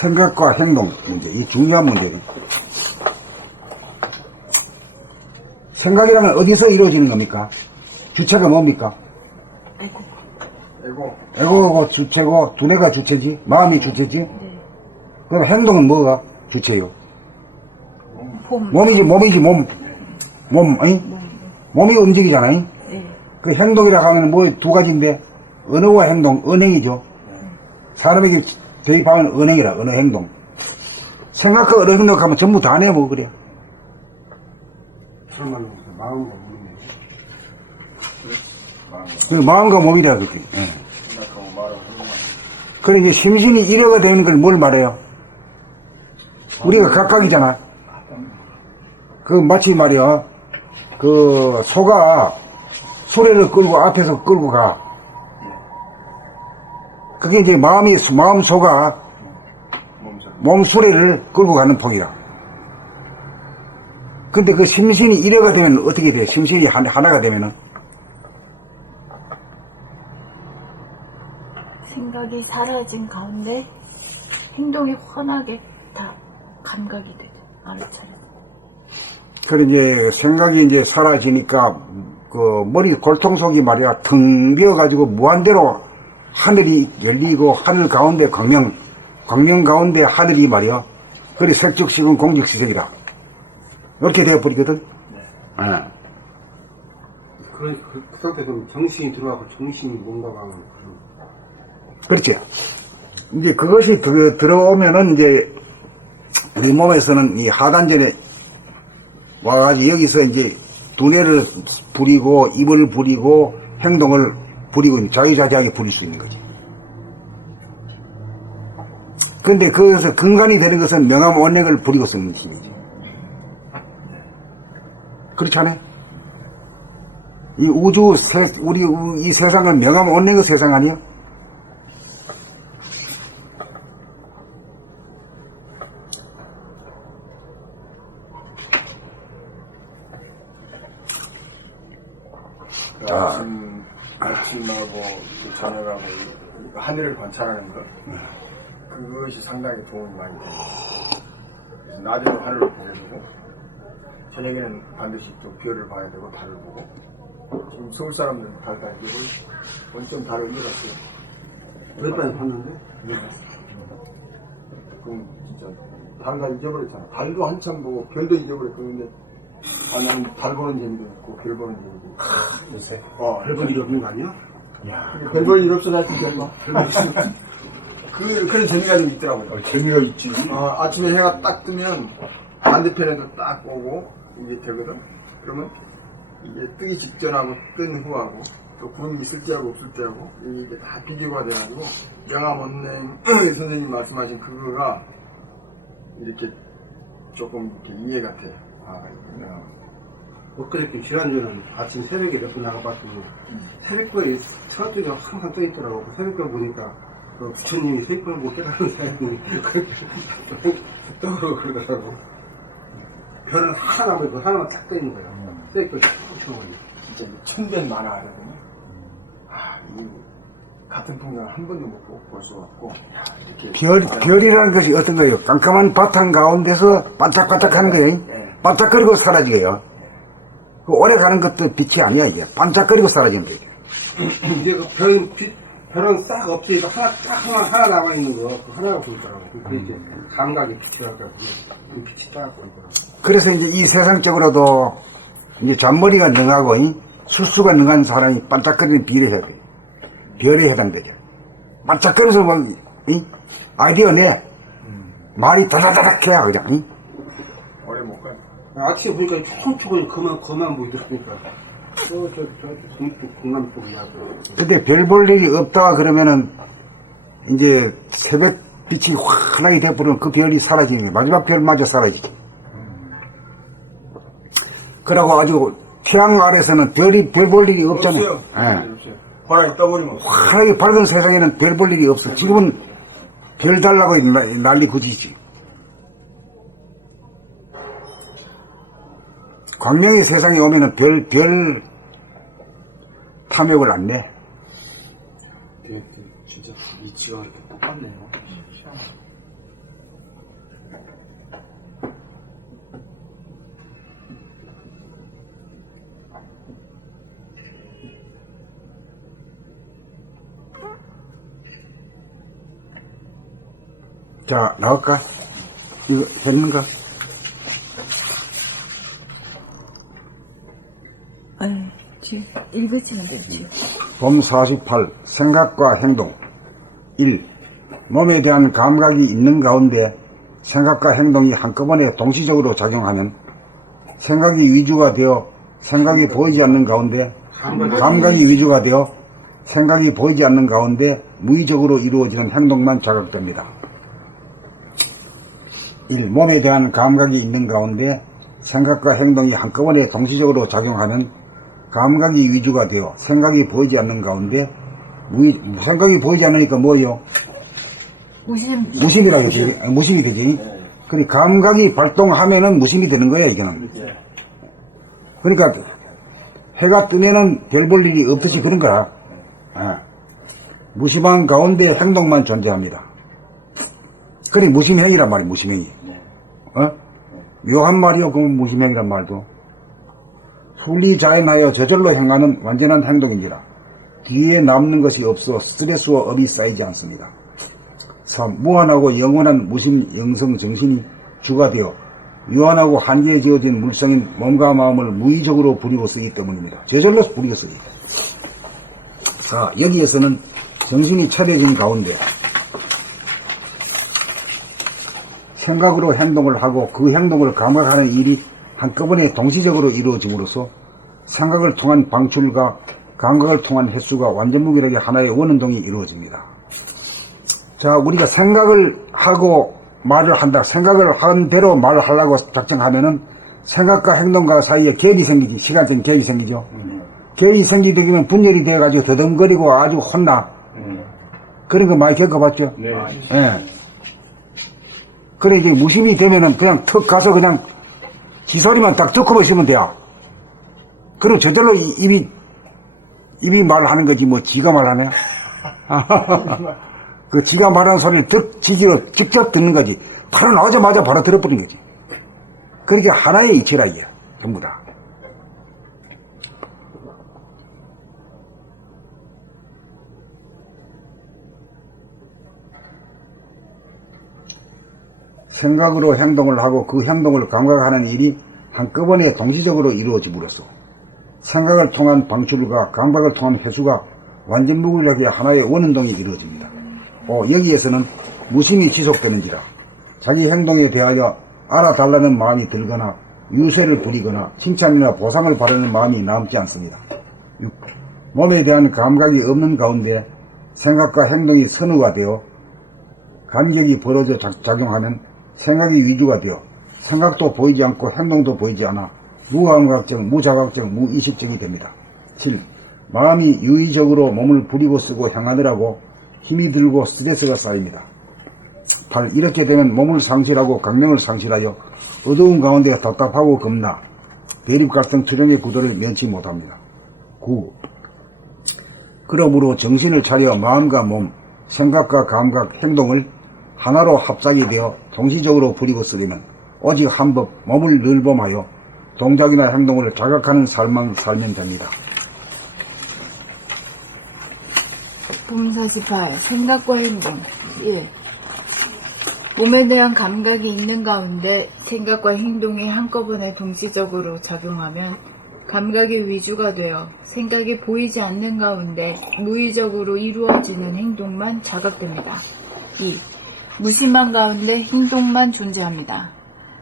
생각과 행동 문제, 이 중요한 문제는 생각이라면 어디서 이루어지는 겁니까? 주체가 뭡니까? 에고가 주체고 두뇌가 주체지, 마음이 주체지. 네. 그럼 행동은 뭐가 주체요? 몸이지 아니? 몸이 움직이잖아요. 네. 그 행동이라고 하면 뭐 두 가지인데 언어와 행동, 언행이죠. 사람에게 대입하면 언행이라, 언어 행동. 생각과 언어 행동하면 전부 다 내뭐 그래. 마음과 몸이라 그랬지. 예. 그래 이제 심신이 일어가 되는 걸 뭘 말해요? 우리가 각각이잖아. 그 마치 말이야. 그 소가 수레를 끌고 앞에서 끌고 가. 그게 이제 마음 소가 몸 수레를 끌고 가는 폭이라. 근데 그 심신이 일어가 되면 어떻게 돼? 심신이 하나가 되면은 생각이 사라진 가운데 행동이 훤하게 다 감각이 되죠. 알아차려. 그래 이제 생각이 이제 사라지니까 그 머리 골통 속이 말이야 텅 비어가지고 무한대로 하늘이 열리고 하늘 가운데 광명 가운데 하늘이 말이야. 그래 색즉시군 공직시색이라 이렇게 되어버리거든. 네. 그 상태 그럼 정신이 들어가고 정신이 뭔가가 하는 그런. 그렇지. 이제 그것이 들어오면은 이제 우리 몸에서는 이 하단전에 와가지고 여기서 이제 두뇌를 부리고 입을 부리고 행동을 부리고 자유자재하게 부릴 수 있는 거지. 근데 거기서 근간이 되는 것은 명암 원력을 부리고 쓰는 힘이지. 그렇지 않아요? 이 우주, 우리 이 세상은 명암 원력의 세상 아니야? 아침하고 저녁하고 하늘을 관찰하는 것, 그것이 상당히 도움이 많이 됩니다. 그래서 낮에는 하늘을 보게 되고 저녁에는 반드시 또 별을 봐야 되고 달을 보고. 지금 서울 사람들은 달 달기를 좀 달을 잃었어요. 어젯밤에 봤는데? 그럼 진짜 다른 달 잊어버렸잖아. 달도 한참 보고 별도 잊어버렸고. 근데 나는 달 보는 재미도 있고 별 보는 재미도 있고. 요새? 별 볼 일 없는 거 아니야? 별 볼 일 없어 사실 별봐. 그런 재미가 좀 있더라고요. 재미가 있지. 아침에 해가 딱 뜨면 반대편에도 딱 오고 이게 되거든. 그러면 이게 뜨기 직전하고 뜬 후하고 또 구름이 있을 때하고 없을 때하고 이게 다 비교가 돼가지고 명암 원행 선생님 말씀하신 그거가 이렇게 조금 이렇게 이해가 돼요. 엊그저께 지난주는 아침 새벽에 몇 분 나가봤더니 새벽별이 서쪽에 항상 떠있더라고. 그 새벽별 보니까 그 부처님이 새벽별 보고 깨달은 사람이 그렇게 떠오르고 그러더라고. 별은 하나만 그 하나만 딱 떠있는 거야. 새벽별 딱 붙여버리고. 진짜 천변 만화거든요. 이 같은 풍경을 한 번도 못 볼 수가 없고. 이렇게 별이라는 것이 어떤 거예요? 깜깜한 바탕 가운데서 반짝반짝하는 거예요. 반짝거리고 사라지게요. 그 오래 가는 것도 빛이 아니야, 이게. 반짝거리고 사라지는 거예요. 이제 그 별은 싹 없으니까 하나 남아있는 거, 그 하나가 보이더라고. 그 이제 감각이 비춰가지고, 그 빛이 딱 보이더라고. 그래서 이제 이 세상적으로도 이제 잔머리가 능하고, 술수가 능한 사람이 반짝거리는 별에 해야 돼요. 별에 해당되죠. 반짝거려서 뭐, 아이디어 내. 말이 다다다닥 해야, 그냥. 오래 못 가요. 아침에 보니까 촉촉하니 그만 보이더라니까. 저 동남 쪽이야. 근데 별 볼 일이 없다 그러면은 이제 새벽 빛이 환하게 돼버리면 그 별이 사라지는 거예요. 마지막 별마저 사라지죠. 그러고 아주 태양 아래서는 별 볼 일이 없잖아요. 없어요. 환하게 떠버리면 환하게 밝은 세상에는 별 볼 일이 없어. 지금은 별 달라고 난리 굳이지. 광명의 세상에 오면은 별 탐욕을 안 내. 진짜 이치가 똑같네요. 자, 나올까? 이거 했는가? 지금 읽으시면 되지. 봄 48. 생각과 행동. 1. 몸에 대한 감각이 있는 가운데 생각과 행동이 한꺼번에 동시적으로 작용하면 생각이 위주가 되어 생각이 보이지 않는 가운데 감각이 위주가 되어 생각이 보이지 않는 가운데 무의적으로 이루어지는 행동만 자각됩니다. 1. 몸에 대한 감각이 있는 가운데 생각과 행동이 한꺼번에 동시적으로 작용하면 감각이 위주가 되어 생각이 보이지 않는 가운데 생각이 보이지 않으니까 뭐요? 무심이라 그러지. 무심이 되지. 그러니까 감각이 발동하면은 무심이 되는 거야, 이거는. 그러니까 해가 뜨면은 별 볼 일이 없듯이 그런 거야. 무심한 가운데 행동만 존재합니다. 그래, 무심행이란 말이야, 무심행이. 묘한 말이요, 그 무심행이란 말도. 순리자연하여 저절로 행하는 완전한 행동인지라 뒤에 남는 것이 없어 스트레스와 업이 쌓이지 않습니다. 3. 무한하고 영원한 무심 영성 정신이 주가 되어 유한하고 한계에 지어진 물성인 몸과 마음을 무의적으로 부리고 쓰기 때문입니다. 저절로 부리고 쓰기. 4. 여기에서는 정신이 차려진 가운데 생각으로 행동을 하고 그 행동을 감각하는 일이 한꺼번에 동시적으로 이루어짐으로써 생각을 통한 방출과 감각을 통한 횟수가 완전무결하게 하나의 원운동이 이루어집니다. 자, 우리가 생각을 하고 말을 한다. 생각을 한 대로 말을 하려고 작정하면은 생각과 행동과 사이에 갭이 생기지. 시간적인 갭이 생기죠. 갭이 생기게 되면 분열이 돼가지고 더듬거리고 아주 혼나. 그런 거 많이 겪어봤죠? 네. 예. 그래, 이제 무심이 되면은 그냥 턱 가서 그냥 지 소리만 딱 듣고 보시면 돼요. 그럼 저절로 입이 말하는 거지, 뭐, 지가 말하네. 그 지가 말하는 소리를 지기로 직접 듣는 거지. 바로 나오자마자 바로 들어버린 거지. 그러니까 하나의 이치라, 이게. 전부 다. 생각으로 행동을 하고 그 행동을 감각하는 일이 한꺼번에 동시적으로 이루어짐으로써 생각을 통한 방출과 감각을 통한 회수가 완전무결하게 하나의 원운동이 이루어집니다. 여기에서는 무심이 지속되는지라 자기 행동에 대하여 알아달라는 마음이 들거나 유세를 부리거나 칭찬이나 보상을 바라는 마음이 남지 않습니다. 6. 몸에 대한 감각이 없는 가운데 생각과 행동이 선우화되어 간격이 벌어져 작용하면 생각이 위주가 되어 생각도 보이지 않고 행동도 보이지 않아 무감각적, 무자각적, 무의식적이 됩니다. 7. 마음이 유의적으로 몸을 부리고 쓰고 향하느라고 힘이 들고 스트레스가 쌓입니다. 8. 이렇게 되면 몸을 상실하고 강령을 상실하여 어두운 가운데 답답하고 겁나 대립갈등 투정의 구도를 면치 못합니다. 9. 그러므로 정신을 차려 마음과 몸, 생각과 감각, 행동을 하나로 합작이 되어 동시적으로 부리고 쓰려면 오직 한 법, 몸을 늘범하여 동작이나 행동을 자각하는 삶만 살면 됩니다. 봄 48. 생각과 행동. 1. 몸에 대한 감각이 있는 가운데 생각과 행동이 한꺼번에 동시적으로 작용하면 감각이 위주가 되어 생각이 보이지 않는 가운데 무의적으로 이루어지는 행동만 자각됩니다. 2. 무심한 가운데 행동만 존재합니다.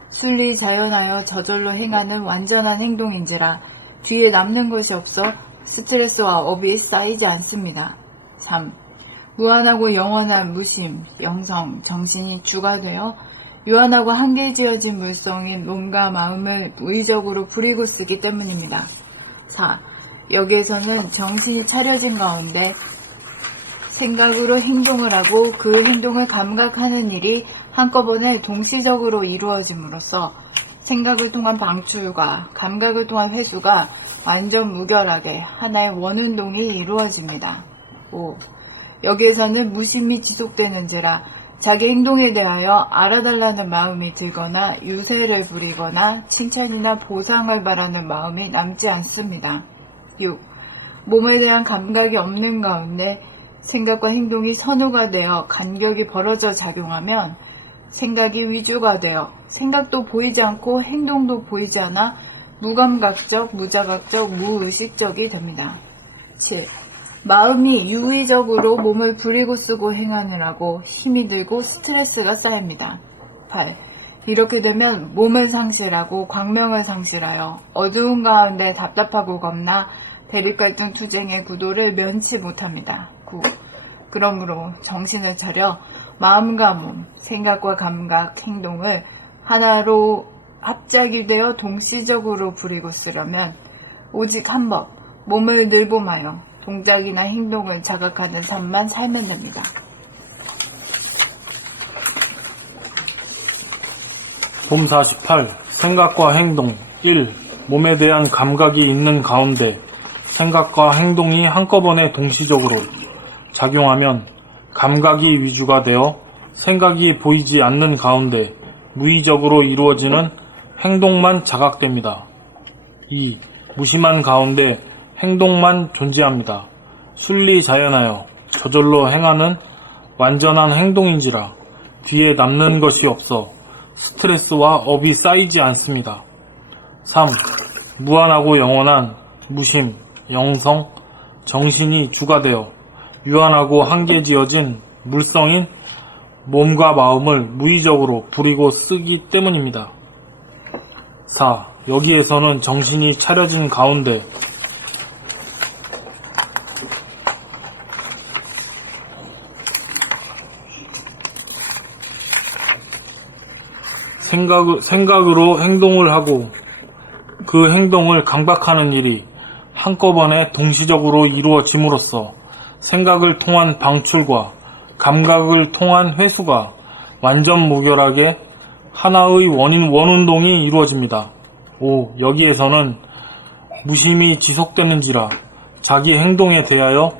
순리자연하여 저절로 행하는 완전한 행동인지라 뒤에 남는 것이 없어 스트레스와 업이 쌓이지 않습니다. 3. 무한하고 영원한 무심, 영성, 정신이 주가 되어 유한하고 한계에 지어진 물성인 몸과 마음을 무의적으로 부리고 쓰기 때문입니다. 4. 여기에서는 정신이 차려진 가운데 생각으로 행동을 하고 그 행동을 감각하는 일이 한꺼번에 동시적으로 이루어짐으로써 생각을 통한 방출과 감각을 통한 회수가 완전 무결하게 하나의 원운동이 이루어집니다. 5. 여기에서는 무심이 지속되는지라 자기 행동에 대하여 알아달라는 마음이 들거나 유세를 부리거나 칭찬이나 보상을 바라는 마음이 남지 않습니다. 6. 몸에 대한 감각이 없는 가운데 생각과 행동이 선우가 되어 간격이 벌어져 작용하면 생각이 위주가 되어 생각도 보이지 않고 행동도 보이지 않아 무감각적, 무자각적, 무의식적이 됩니다. 7. 마음이 유의적으로 몸을 부리고 쓰고 행하느라고 힘이 들고 스트레스가 쌓입니다. 8. 이렇게 되면 몸을 상실하고 광명을 상실하여 어두운 가운데 답답하고 겁나 대립갈등 투쟁의 구도를 면치 못합니다. 9. 그러므로 정신을 차려 마음과 몸, 생각과 감각, 행동을 하나로 합작이 되어 동시적으로 부리고 쓰려면 오직 한 법, 몸을 늘봄하여 동작이나 행동을 자각하는 삶만 살면 됩니다. 봄 48. 생각과 행동 1. 몸에 대한 감각이 있는 가운데 생각과 행동이 한꺼번에 동시적으로 작용하면 감각이 위주가 되어 생각이 보이지 않는 가운데 무의적으로 이루어지는 행동만 자각됩니다. 2. 무심한 가운데 행동만 존재합니다. 순리자연하여 저절로 행하는 완전한 행동인지라 뒤에 남는 것이 없어 스트레스와 업이 쌓이지 않습니다. 3. 무한하고 영원한 무심, 영성, 정신이 주가 되어 유한하고 한계지어진 물성인 몸과 마음을 무의적으로 부리고 쓰기 때문입니다. 4. 여기에서는 정신이 차려진 가운데 생각으로 행동을 하고 그 행동을 강박하는 일이 한꺼번에 동시적으로 이루어짐으로써 생각을 통한 방출과 감각을 통한 회수가 완전 무결하게 하나의 원운동이 이루어집니다. 5. 여기에서는 무심이 지속되는지라 자기 행동에 대하여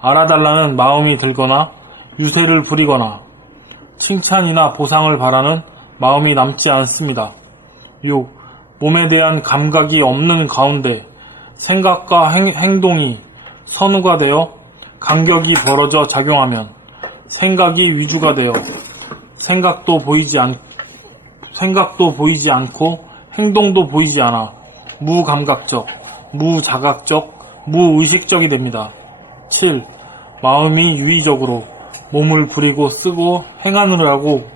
알아달라는 마음이 들거나 유세를 부리거나 칭찬이나 보상을 바라는 마음이 남지 않습니다. 6. 몸에 대한 감각이 없는 가운데 생각과 행동이 선우가 되어 간격이 벌어져 작용하면 생각이 위주가 되어 생각도 보이지 않고 행동도 보이지 않아 무감각적, 무자각적, 무의식적이 됩니다. 7. 마음이 유의적으로 몸을 부리고 쓰고 행하느라고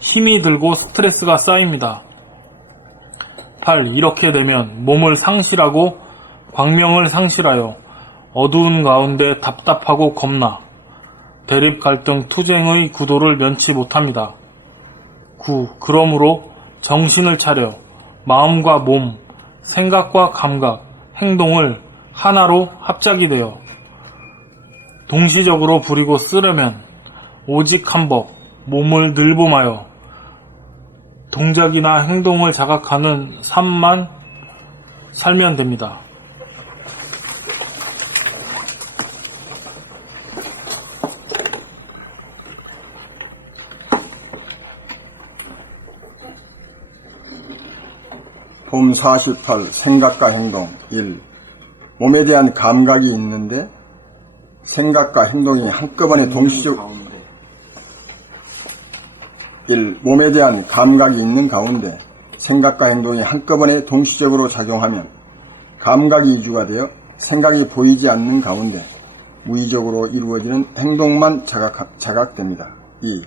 힘이 들고 스트레스가 쌓입니다. 8. 이렇게 되면 몸을 상실하고 광명을 상실하여 어두운 가운데 답답하고 겁나 대립 갈등 투쟁의 구도를 면치 못합니다. 9. 그러므로 정신을 차려 마음과 몸, 생각과 감각, 행동을 하나로 합작이 되어 동시적으로 부리고 쓰려면 오직 한 법, 몸을 늘봄하여 동작이나 행동을 자각하는 삶만 살면 됩니다. 봄 48. 생각과 행동 1. 몸에 대한 감각이 있는데 생각과 행동이 한꺼번에 동시적으로 1. 몸에 대한 감각이 있는 가운데 생각과 행동이 한꺼번에 동시적으로 작용하면 감각이 이주가 되어 생각이 보이지 않는 가운데 무의적으로 이루어지는 행동만 자각됩니다. 2.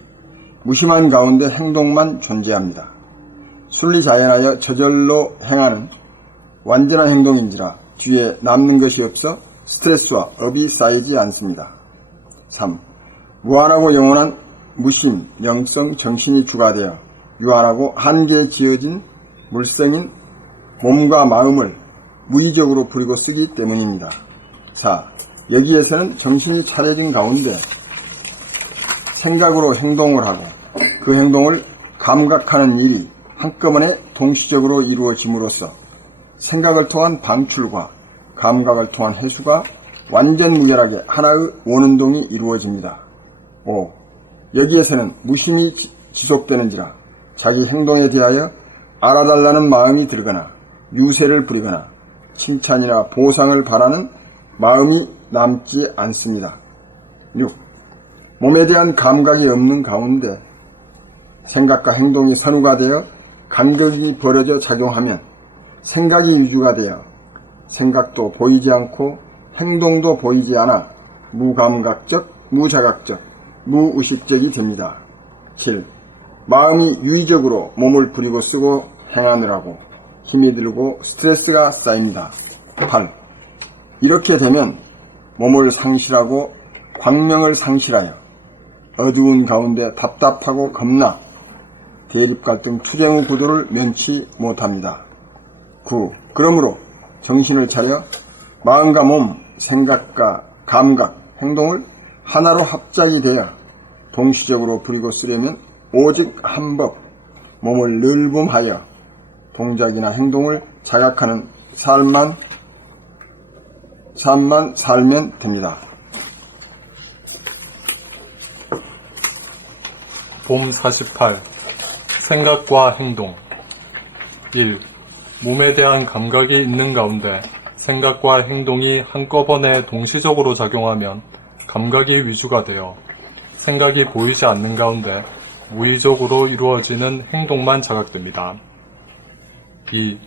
무심한 가운데 행동만 존재합니다. 순리자연하여 저절로 행하는 완전한 행동인지라 뒤에 남는 것이 없어 스트레스와 업이 쌓이지 않습니다. 3. 무한하고 영원한 무심, 영성, 정신이 주가 되어 유한하고 한계에 지어진 물성인 몸과 마음을 무의적으로 부리고 쓰기 때문입니다. 4. 여기에서는 정신이 차려진 가운데 생각으로 행동을 하고 그 행동을 감각하는 일이 한꺼번에 동시적으로 이루어짐으로써 생각을 통한 방출과 감각을 통한 해수가 완전 무결하게 하나의 원운동이 이루어집니다. 5. 여기에서는 무심이 지속되는지라 자기 행동에 대하여 알아달라는 마음이 들거나 유세를 부리거나 칭찬이나 보상을 바라는 마음이 남지 않습니다. 6. 몸에 대한 감각이 없는 가운데 생각과 행동이 선우가 되어 간격이 벌어져 작용하면 생각이 위주가 되어 생각도 보이지 않고 행동도 보이지 않아 무감각적, 무자각적, 무의식적이 됩니다. 7. 마음이 유의적으로 몸을 부리고 쓰고 행하느라고 힘이 들고 스트레스가 쌓입니다. 8. 이렇게 되면 몸을 상실하고 광명을 상실하여 어두운 가운데 답답하고 겁나 대립갈등 투쟁의 구도를 면치 못합니다. 9. 그러므로 정신을 차려 마음과 몸, 생각과 감각, 행동을 하나로 합작이 되어 동시적으로 부리고 쓰려면 오직 한 법, 몸을 늘봄하여 동작이나 행동을 자각하는 삶만 살면 됩니다. 봄 48. 생각과 행동. 1. 몸에 대한 감각이 있는 가운데 생각과 행동이 한꺼번에 동시적으로 작용하면 감각이 위주가 되어 생각이 보이지 않는 가운데 무의적으로 이루어지는 행동만 자각됩니다. 2.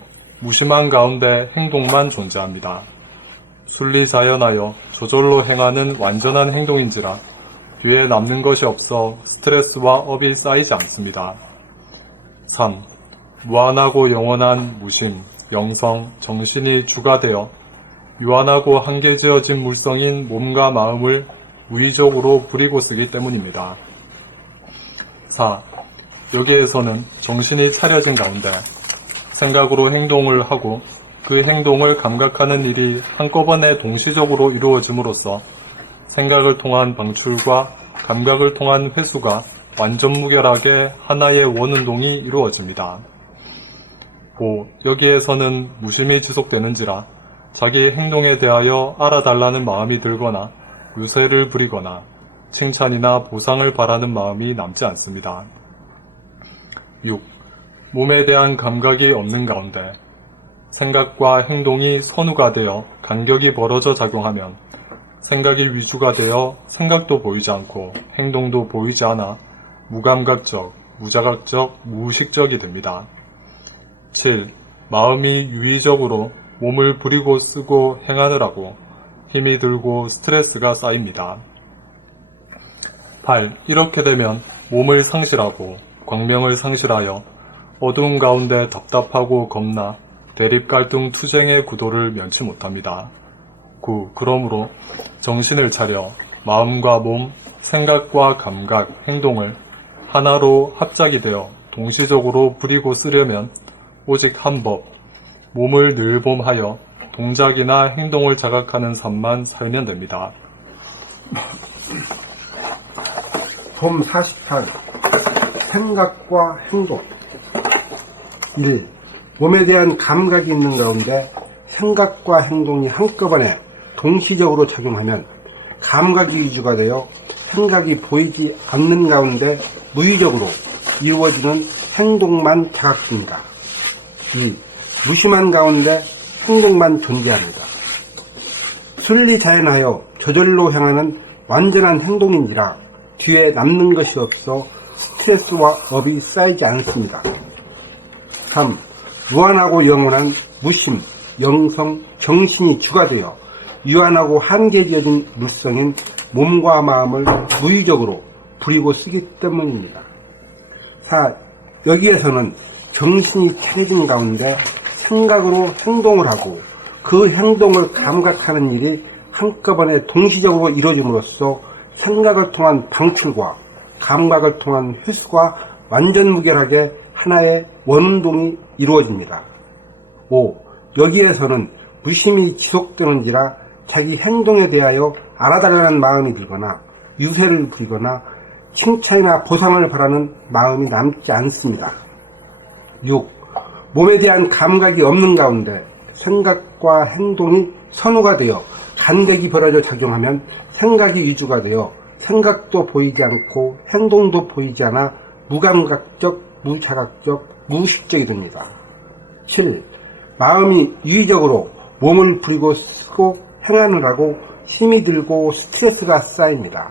무심한 가운데 행동만 존재합니다. 순리자연하여 저절로 행하는 완전한 행동인지라 뒤에 남는 것이 없어 스트레스와 업이 쌓이지 않습니다. 3. 무한하고 영원한 무심, 영성, 정신이 주가 되어 유한하고 한계지어진 물성인 몸과 마음을 무의적으로 부리고 쓰기 때문입니다. 4. 여기에서는 정신이 차려진 가운데 생각으로 행동을 하고 그 행동을 감각하는 일이 한꺼번에 동시적으로 이루어짐으로써 생각을 통한 방출과 감각을 통한 회수가 완전 무결하게 하나의 원운동이 이루어집니다. 5. 여기에서는 무심이 지속되는지라 자기 행동에 대하여 알아달라는 마음이 들거나 유세를 부리거나 칭찬이나 보상을 바라는 마음이 남지 않습니다. 6. 몸에 대한 감각이 없는 가운데 생각과 행동이 선우가 되어 간격이 벌어져 작용하면 생각이 위주가 되어 생각도 보이지 않고 행동도 보이지 않아 무감각적, 무자각적, 무의식적이 됩니다. 7. 마음이 유의적으로 몸을 부리고 쓰고 행하느라고 힘이 들고 스트레스가 쌓입니다. 8. 이렇게 되면 몸을 상실하고 광명을 상실하여 어두운 가운데 답답하고 겁나 대립 갈등 투쟁의 구도를 면치 못합니다. 9. 그러므로 정신을 차려 마음과 몸, 생각과 감각, 행동을 하나로 합작이 되어 동시적으로 부리고 쓰려면 오직 한 법, 몸을 늘봄하여 동작이나 행동을 자각하는 삶만 살면 됩니다. 봄 48. 생각과 행동. 1. 몸에 대한 감각이 있는 가운데 생각과 행동이 한꺼번에 동시적으로 작용하면 감각이 위주가 되어 생각이 보이지 않는 가운데 무의적으로 이루어지는 행동만 자각됩니다. 2. 무심한 가운데 행동만 존재합니다. 순리자연하여 저절로 향하는 완전한 행동인지라 뒤에 남는 것이 없어 스트레스와 업이 쌓이지 않습니다. 3. 무한하고 영원한 무심, 영성, 정신이 주가 되어 유한하고 한계지어진 물성인 몸과 마음을 무의적으로 부리고 쓰기 때문입니다. 4. 여기에서는 정신이 차려진 가운데 생각으로 행동을 하고 그 행동을 감각하는 일이 한꺼번에 동시적으로 이루어짐으로써 생각을 통한 방출과 감각을 통한 회수가 완전 무결하게 하나의 원운동이 이루어집니다. 5. 여기에서는 무심이 지속되는지라 자기 행동에 대하여 알아달라는 마음이 들거나 유세를 부리거나 칭찬이나 보상을 바라는 마음이 남지 않습니다. 6. 몸에 대한 감각이 없는 가운데 생각과 행동이 선우가 되어 간격이 벌어져 작용하면 생각이 위주가 되어 생각도 보이지 않고 행동도 보이지 않아 무감각적, 무자각적, 무의식적이 됩니다. 7. 마음이 유의적으로 몸을 부리고 쓰고 행하느라고 힘이 들고 스트레스가 쌓입니다.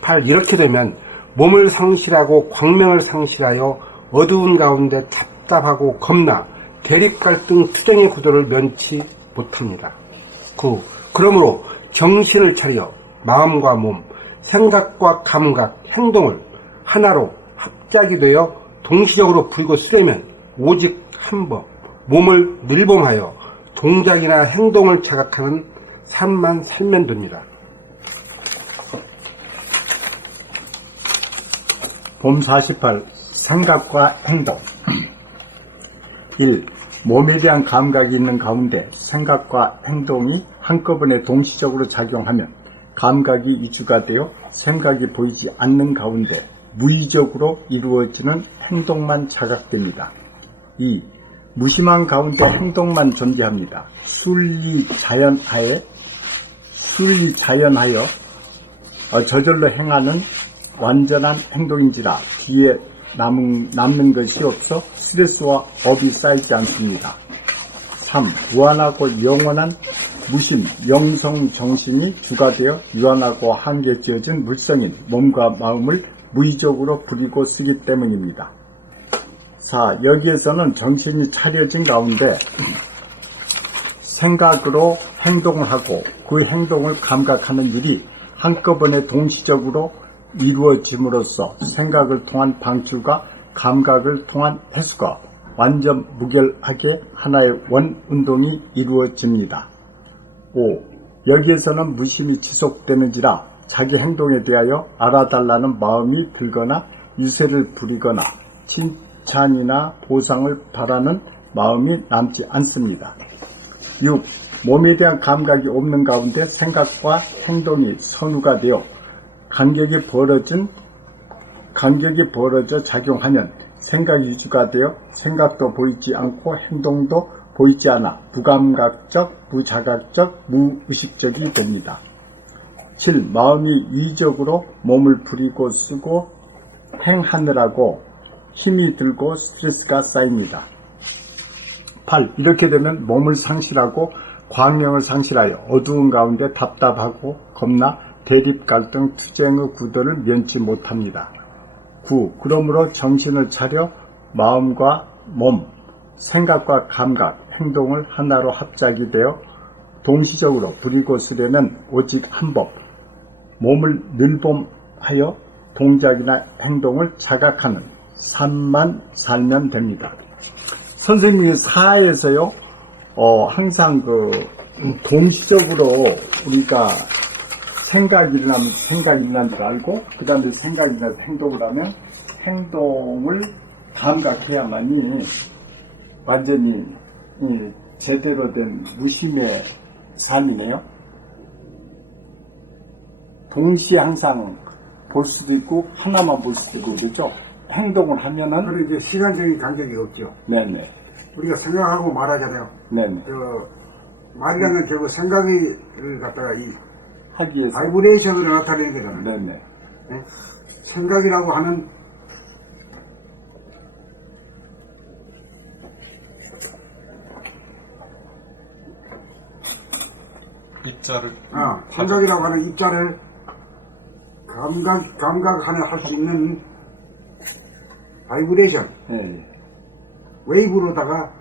8. 이렇게 되면 몸을 상실하고 광명을 상실하여 어두운 가운데 답답하고 겁나 대립갈등 투쟁의 구도를 면치 못합니다. 9. 그러므로 정신을 차려 마음과 몸, 생각과 감각, 행동을 하나로 합작이 되어 동시적으로 부리고 쓰려면 오직 한 법, 몸을 늘봄하여 동작이나 행동을 자각하는 삶만 살면 됩니다. 봄 48. 생각과 행동. 1. 몸에 대한 감각이 있는 가운데 생각과 행동이 한꺼번에 동시적으로 작용하면 감각이 위주가 되어 생각이 보이지 않는 가운데 무의적으로 이루어지는 행동만 자각됩니다. 2. 무심한 가운데 행동만 존재합니다. 순리자연하여 저절로 행하는 완전한 행동인지라 뒤에 남는 것이 없어 스트레스와 업이 쌓이지 않습니다. 3. 무한하고 영원한 무심, 영성 정신이 주가 되어 유한하고 한계 지어진 물성인 몸과 마음을 무의적으로 부리고 쓰기 때문입니다. 4. 여기에서는 정신이 차려진 가운데 생각으로 행동을 하고 그 행동을 감각하는 일이 한꺼번에 동시적으로 이루어짐으로써 생각을 통한 방출과 감각을 통한 회수가 완전 무결하게 하나의 원운동이 이루어집니다. 5. 여기에서는 무심이 지속되는지라 자기 행동에 대하여 알아달라는 마음이 들거나 유세를 부리거나 칭찬이나 보상을 바라는 마음이 남지 않습니다. 6. 몸에 대한 감각이 없는 가운데 생각과 행동이 선우가 되어 간격이 벌어져 작용하면 생각이 위주가 되어 생각도 보이지 않고 행동도 보이지 않아 무감각적, 무자각적, 무의식적이 됩니다. 7. 마음이 유의적으로 몸을 부리고 쓰고 행하느라고 힘이 들고 스트레스가 쌓입니다. 8. 이렇게 되면 몸을 상실하고 광명을 상실하여 어두운 가운데 답답하고 겁나 대립 갈등 투쟁의 구도를 면치 못합니다. 9. 그러므로 정신을 차려 마음과 몸, 생각과 감각, 행동을 하나로 합작이 되어 동시적으로 부리고 쓰려면 오직 한 법, 몸을 늘봄하여 동작이나 행동을 자각하는 삶만 살면 됩니다. 선생님이 사에서요, 항상 동시적으로 우리가 생각이 일어나는 줄 알고, 그 다음에 생각이 일어나서 행동을 하면 행동을 감각해야만이 완전히 제대로 된 무심의 삶이네요. 동시에 항상 볼 수도 있고, 하나만 볼 수도 있고, 그렇죠? 행동을 하면은. 그리고 이제 시간적인 간격이 없죠. 네네. 우리가 생각하고 말하잖아요. 네네. 말이라는 건 결국 생각을 갖다가 하기 위해서. 바이브레이션으로 나타내는 거잖아요. 네네. 네? 생각이라고 하는 입자를 생각이라고 하는 입자를 감각하는 할 수 있는 바이브레이션, 네. 웨이브로다가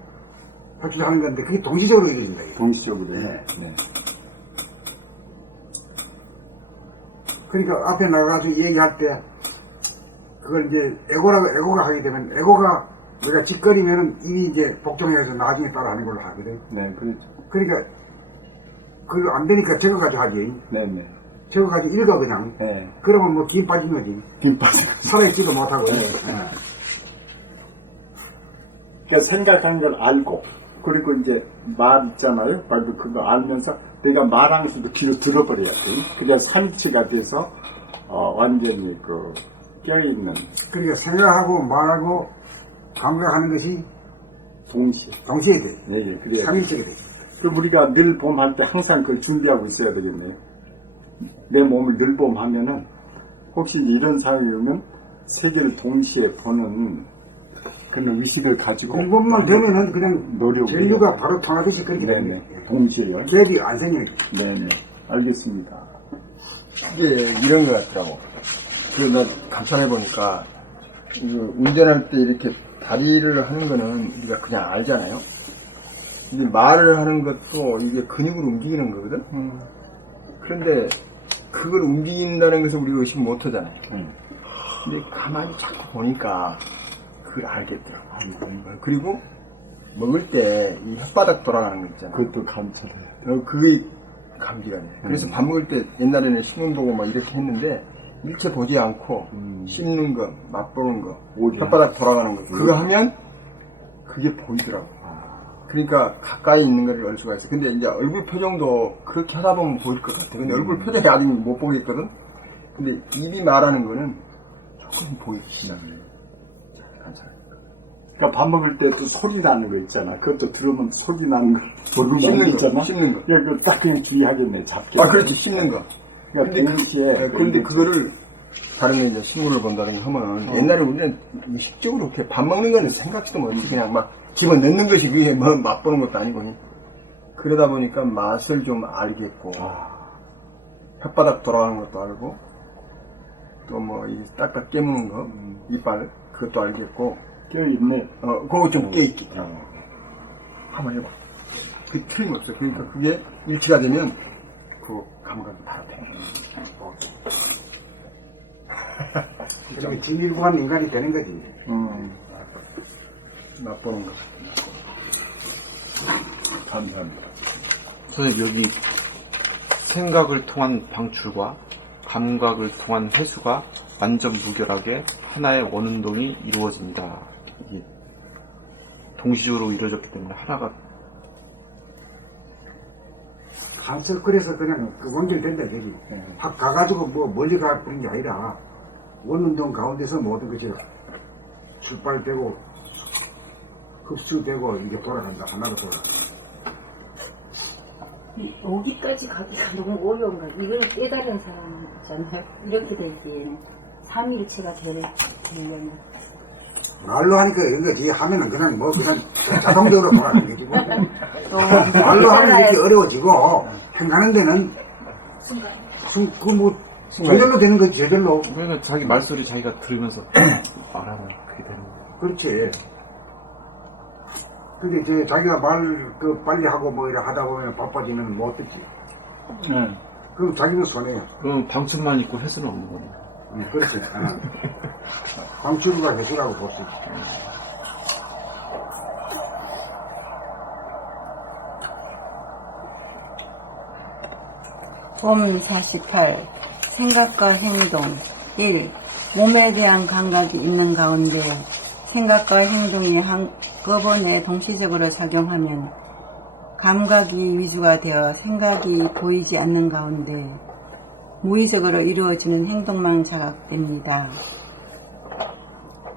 표출하는 건데 그게 동시적으로 이루어진다. 이거. 동시적으로. 네. 네. 그러니까 앞에 나가가지고 얘기할 때 그걸 이제 에고가 하게 되면 에고가 우리가 짓거리면은 이미 이제 복종해서 나중에 따라 하는 걸로 하거든. 네, 그렇죠. 그러니까 그거 안 되니까 적어가지고 하지. 네네. 적어가지고 읽어 그냥. 네. 그러면 뭐 김 빠진 거지. 김 빠져. 살아있지도 못하고. 네. 그러니까 생각하는 걸 알고, 그리고 이제 말 있잖아요. 말도 그거 알면서 내가 말하면서도 귀로 들어버려야 돼. 그냥 삼치가 돼서 완전히 껴있는. 그러니까 생각하고 말하고 감각하는 것이 동시에 동시에 돼. 네, 그래. 삼일체가 돼. 그 우리가 늘봄할 때 항상 그걸 준비하고 있어야 되겠네요. 내 몸을 늘봄하면은 혹시 이런 상황이 오면 세계를 동시에 보는 그런 의식을 가지고 일본만 되면은 그냥 노력을 전류가 바로 통하듯이 그렇게 네네 됩니다. 동시에요. 랩이 안 생겨요. 네네 알겠습니다. 이게 이런 것 같더라고. 나 감탄해 보니까 운전할 때 이렇게 다리를 하는 거는 우리가 그냥 알잖아요. 근데 말을 하는 것도 이게 근육으로 움직이는 거거든. 그런데 그걸 움직인다는 것을 우리가 의식 못 하잖아요. 근데 가만히 자꾸 보니까 그걸 알겠더라고. 그리고 먹을 때 이 혓바닥 돌아가는 거 있잖아. 그것도 감찰해요. 그게 감지가 돼. 그래서 밥 먹을 때 옛날에는 신문 보고 막 이렇게 했는데 일체 보지 않고 씹는 거, 맛보는 거, 오리야. 혓바닥 돌아가는 거 그거 하면 그게 보이더라고. 그러니까 가까이 있는 거를 알 수가 있어. 근데 이제 얼굴 표정도 그렇게 하다 보면 보일 것 같아. 근데 얼굴 표정이 아직 못 보겠거든. 근데 입이 말하는 거는 조금 보이기 시작해. 괜찮아. 그러니까 밥 먹을 때 또 소리 나는 거 있잖아. 그것도 들으면 소리 나는 거 조르는 거 씹는 있잖아. 거, 씹는 거. 야, 그거 딱 그냥 주의하겠네, 잡기. 그렇지, 씹는 거. 그러니까 동시에. 근데 그거를 다른 게 이제 신문을 본다든가 하면 옛날에 우리는 의식적으로 이렇게 밥 먹는 거는 생각지도 못했지. 그냥 막 집어 넣는 것이 그게 뭐 맛보는 것도 아니고. 그러다 보니까 맛을 좀 알겠고, 혓바닥 돌아가는 것도 알고, 또 뭐 이 딱딱 깨무는 거, 이빨, 그것도 알겠고, 껴있네. 그거 좀 깨있기. 한번 해봐. 그 틀림없어. 그러니까 그게 일치가 되면 그 감각이 바로 돼. 그리고 진일보한 인간이 되는 거지. 맛보는 거. 감사합니다. 선생님, 여기 생각을 통한 방출과 감각을 통한 회수가 완전 무결하게 하나의 원운동이 이루어집니다. 이게 동시적으로 이루어졌기 때문에 하나가 간섭 그래서 그냥 원결된다 저기. 확 가가지고 뭐 멀리 가버린 게 아니라 원운동 가운데서 모든 것이 출발되고 흡수되고 이게 돌아간다. 하나로 돌아간다. 여기까지 가기가 너무 어려운 거야. 이걸 깨달은 사람은 있잖아요. 이렇게 되기에는 삼일체가 되려면 말로 하니까 이런 거지 하면은 그냥 뭐 그냥 자동적으로 돌아가는 거지 뭐. 또 말로 하면 이렇게 어려워지고 행하는 데는 그뭐 저절로 되는 거지 저절로. 그러면 자기 말소리 자기가 들으면서 말하면 그게 되는 거예요. 그렇지. 근데 이제 자기가 말 빨리 하고 뭐 이래 하다 보면 바빠지면 못 듣지. 네. 그럼 자기는 손해야. 그럼 방출만 있고 회수는 없는 거네요. 그렇지. 방출과 회수라고 볼 수 있지. 봄 48. 생각과 행동. 1. 몸에 대한 감각이 있는 가운데 생각과 행동이 한꺼번에 동시적으로 작용하면 감각이 위주가 되어 생각이 보이지 않는 가운데 무의적으로 이루어지는 행동만 자각됩니다.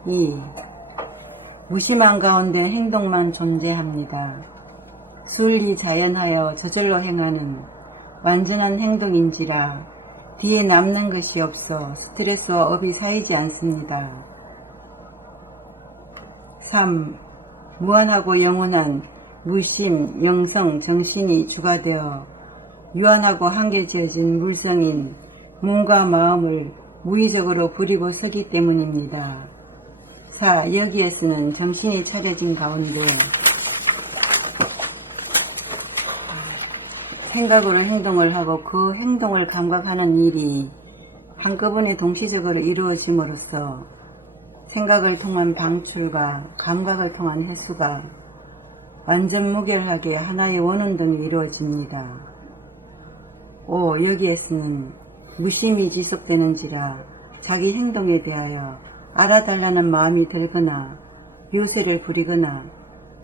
2. 무심한 가운데 행동만 존재합니다. 순리자연하여 저절로 행하는 완전한 행동인지라 뒤에 남는 것이 없어 스트레스와 업이 쌓이지 않습니다. 3. 무한하고 영원한 무심, 영성, 정신이 주가 되어 유한하고 한계지어진 물성인 몸과 마음을 무의적으로 부리고 서기 때문입니다. 4. 여기에서는 정신이 차려진 가운데 생각으로 행동을 하고 그 행동을 감각하는 일이 한꺼번에 동시적으로 이루어짐으로써 생각을 통한 방출과 감각을 통한 회수가 완전 무결하게 하나의 원운동이 이루어집니다. 5. 여기에서는 무심이 지속되는지라 자기 행동에 대하여 알아달라는 마음이 들거나 유세를 부리거나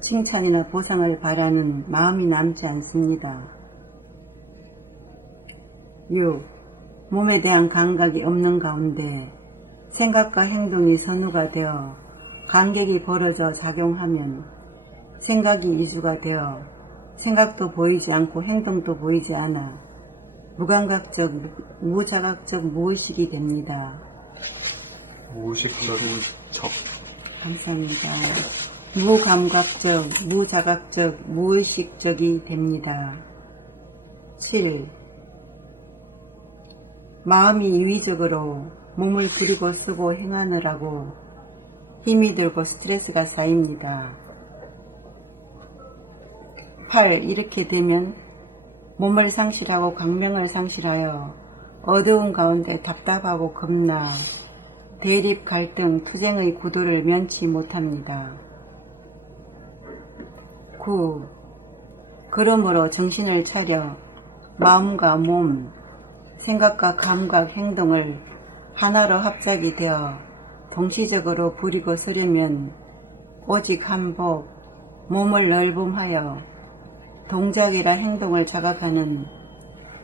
칭찬이나 보상을 바라는 마음이 남지 않습니다. 6. 몸에 대한 감각이 없는 가운데 생각과 행동이 선우가 되어 간격이 벌어져 작용하면 생각이 이주가 되어 생각도 보이지 않고 행동도 보이지 않아 무감각적, 무자각적 무의식이 됩니다. 무의식적 감사합니다. 무감각적, 무자각적, 무의식적이 됩니다. 7. 마음이 이위적으로 몸을 부리고 쓰고 행하느라고 힘이 들고 스트레스가 쌓입니다. 8. 이렇게 되면 몸을 상실하고 광명을 상실하여 어두운 가운데 답답하고 겁나 대립, 갈등, 투쟁의 구도를 면치 못합니다. 9. 그러므로 정신을 차려 마음과 몸, 생각과 감각, 행동을 하나로 합작이 되어 동시적으로 부리고 쓰려면 오직 한복, 몸을 넓음하여 동작이라 행동을 작업하는